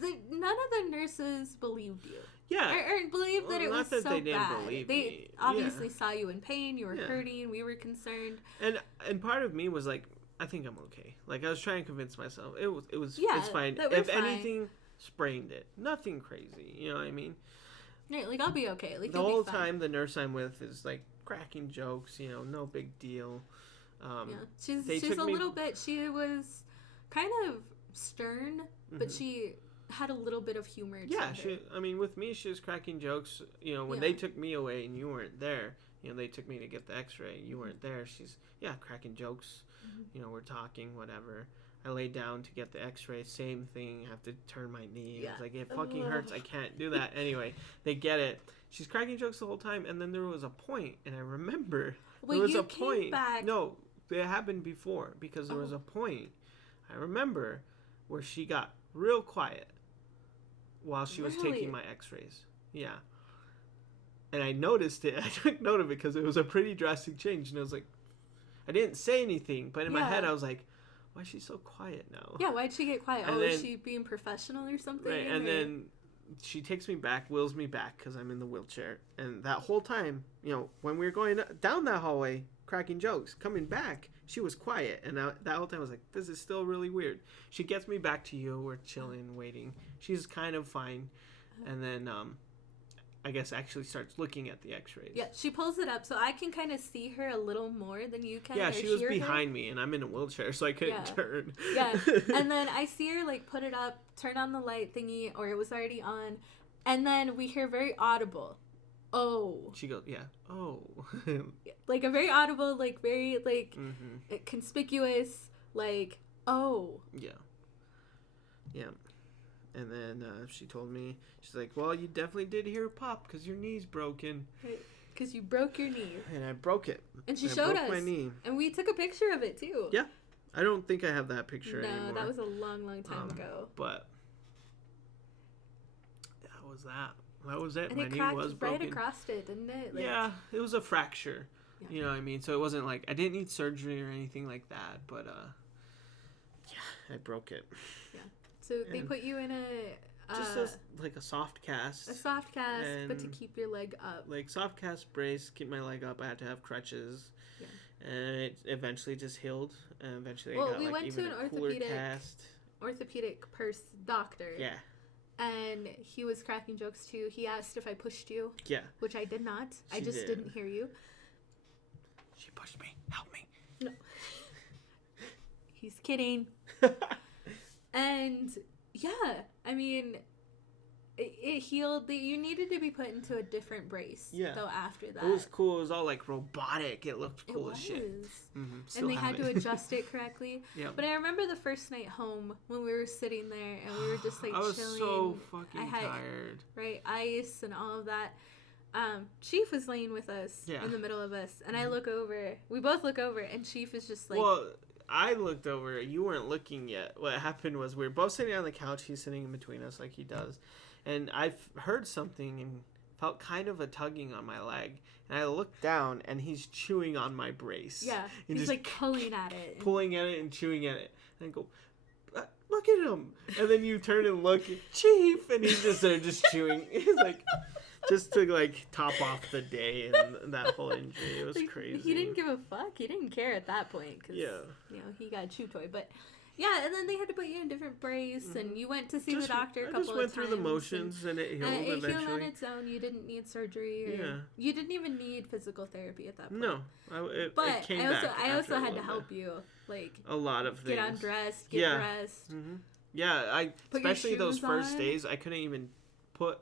none of the nurses believed you. Yeah. Or believed that it was so bad. They obviously saw you in pain. You were hurting. We were concerned. And part of me was like, I think I'm okay. Like, I was trying to convince myself. It's fine. If anything, sprained it. Nothing crazy. You know what I mean? Yeah, like, I'll be okay. Like, the whole time, the nurse I'm with is, like, cracking jokes. No big deal. She's a little bit. She was kind of stern, but she had a little bit of humor. Yeah, to her. I mean, with me, she was cracking jokes. When they took me away and you weren't there. They took me to get the X-ray. You weren't there. She's cracking jokes. We're talking, whatever. I lay down to get the X-ray. Same thing. I have to turn my knee. Yeah. It's like, it fucking hurts. I can't do that. Anyway, they get it. She's cracking jokes the whole time, and then there was a point, and I remember there was a point. Back. No, it happened before because there was a point. I remember where she got real quiet while she was taking my X-rays. Yeah. And I noticed it. I took note of it because it was a pretty drastic change, and I was like, I didn't say anything, but in my head I was like, why is she so quiet now? Yeah, why'd she get quiet? And is she being professional or something? Right, and then she takes me back, wheels me back because I'm in the wheelchair. And that whole time, when we were going down that hallway, cracking jokes, coming back, she was quiet. And that whole time I was like, this is still really weird. She gets me back to you. We're chilling, waiting. She's kind of fine. And then I guess actually starts looking at the X-rays. Yeah, she pulls it up so I can kind of see her a little more than you can. Yeah, she was behind me, and I'm in a wheelchair, so I couldn't turn. Yeah, and then I see her put it up, turn on the light thingy, or it was already on, and then we hear very audible, "Oh." She goes, "Yeah, oh." A very audible, very conspicuous, "Oh." Yeah. Yeah. And then she told me, she's like, well, you definitely did hear a pop because your knee's broken. Because you broke your knee. And I broke it. And she showed us. My knee. And we took a picture of it, too. Yeah. I don't think I have that picture anymore. No, that was a long, long time ago. But that was that. That was it. And my knee was broken. Right across it, didn't it? Yeah, it was a fracture. Yeah. You know what I mean? So it wasn't I didn't need surgery or anything like that. But, yeah, I broke it. Yeah. So they put you in a soft cast. A soft cast, but to keep your leg up. Soft cast brace, keep my leg up. I had to have crutches. Yeah. And it eventually just healed. And eventually I got we went even to an orthopedic doctor. Yeah. And he was cracking jokes too. He asked if I pushed you. Yeah. Which I did not. I just didn't hear you. She pushed me. Help me. No. He's kidding. And yeah, I mean, it healed. You needed to be put into a different brace. Yeah. Though after that, it was cool. It was all robotic. It looked cool as shit. Mm-hmm. And they had to adjust it correctly. Yeah. But I remember the first night home when we were sitting there and we were just I was chilling. So fucking tired. Right, ice and all of that. Chief was laying with us in the middle of us, and I look over. We both look over, and Chief is just Well, I looked over. You weren't looking yet. What happened was we were both sitting on the couch. He's sitting in between us like he does. And I heard something and felt kind of a tugging on my leg. And I looked down, and he's chewing on my brace. Yeah, and he's pulling at it. Pulling at it and chewing at it. And I go, look at him. And then you turn and look, Chief. And he's just there just chewing. He's just to top off the day and that whole injury. It was crazy. He didn't give a fuck. He didn't care at that point because he got a chew toy. But yeah, and then they had to put you in a different brace, and you went to see the doctor a couple of times. I just went through the motions, and it healed eventually. It healed on its own. You didn't need surgery. You didn't even need physical therapy at that point. No, it came back. I also had to help you, a lot of things. Get undressed, get dressed. Mm-hmm. Yeah, especially those first days, I couldn't even put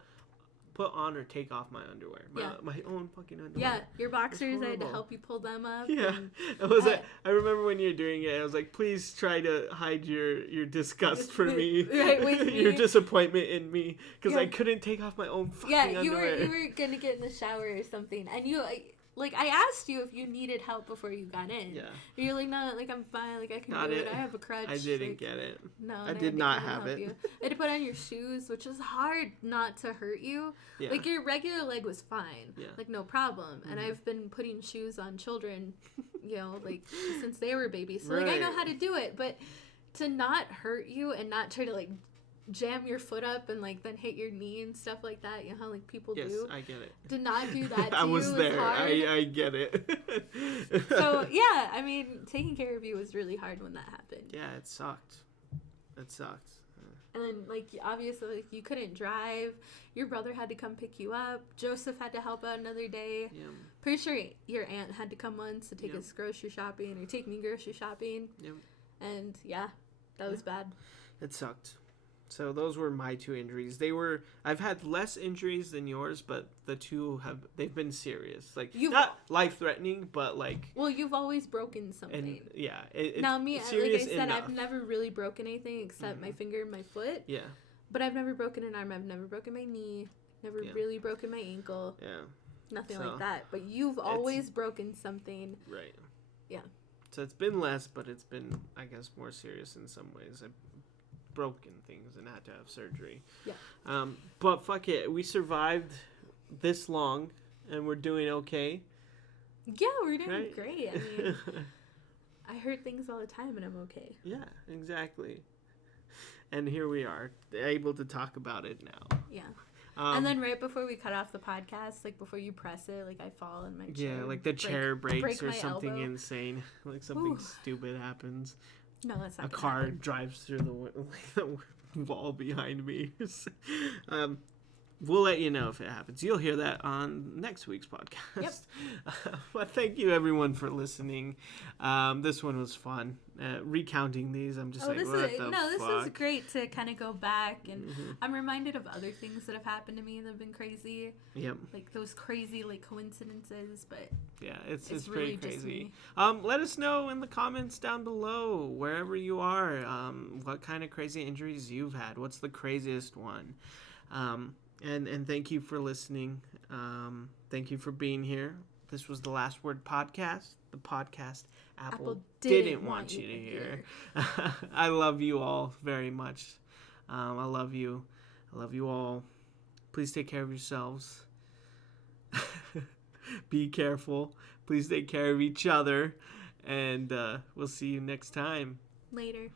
on or take off my underwear. My own fucking underwear. Yeah, your boxers, I had to help you pull them up. Yeah. I remember when you were doing it, I was like, please try to hide your disgust for me. Right, with me. Your disappointment in me. Because I couldn't take off my own fucking underwear. You were going to get in the shower or something. And you, I asked you if you needed help before you got in. Yeah. And you're like, no, I'm fine. I can do it. I have a crutch. I didn't get it. No. I did not have it. I had to put on your shoes, which is hard not to hurt you. Yeah. Your regular leg was fine. Yeah. No problem. Mm-hmm. And I've been putting shoes on children, since they were babies. So, I know how to do it. But to not hurt you and not try to, jam your foot up and then hit your knee and stuff like that, how people do. Yes, I get it. To not do that to I was there. I get it. So yeah, I mean, taking care of you was really hard when that happened. Yeah, it sucked. And then, like, obviously, like, you couldn't drive. Your brother had to come pick you up. Joseph had to help out another day. Yeah. Pretty sure your aunt had to come once to take Yep. us grocery shopping or take me grocery shopping. Yep. And, yeah, that was bad. It sucked. So those were my 2 injuries. I've had less injuries than yours, but the 2 they've been serious. Like, not life-threatening, but like... Well, you've always broken something. And, yeah. Now, me, like I said, enough. I've never really broken anything except my finger and my foot. Yeah. But I've never broken an arm. I've never broken my knee. Never really broken my ankle. Yeah. Nothing like that. But you've always broken something. Right. Yeah. So it's been less, but it's been, I guess, more serious in some ways. I've broken things and had to have surgery. Yeah. But fuck it. We survived this long, and we're doing okay. Yeah, we're doing great. I mean, Right? I hurt things all the time, and I'm okay. Yeah, exactly. And here we are, able to talk about it now. Yeah. And then right before we cut off the podcast, like before you press it, like I fall in my chair. Yeah, like the chair breaks or something elbow. insane. Like something stupid happens. No, that's not a car drives through the wall behind me. We'll let you know if it happens. You'll hear that on next week's podcast. Yep. But thank you everyone for listening. This one was fun. Recounting these, I'm just like, this is great to kind of go back, and I'm reminded of other things that have happened to me that have been crazy. Yep. Like those crazy coincidences, but yeah, it's really pretty crazy. Just me. Let us know in the comments down below, wherever you are, what kind of crazy injuries you've had. What's the craziest one? And thank you for listening. Thank you for being here. This was the Last Word Podcast, the podcast Apple didn't want you to hear. I love you all very much. I love you. I love you all. Please take care of yourselves. Be careful. Please take care of each other. And we'll see you next time. Later.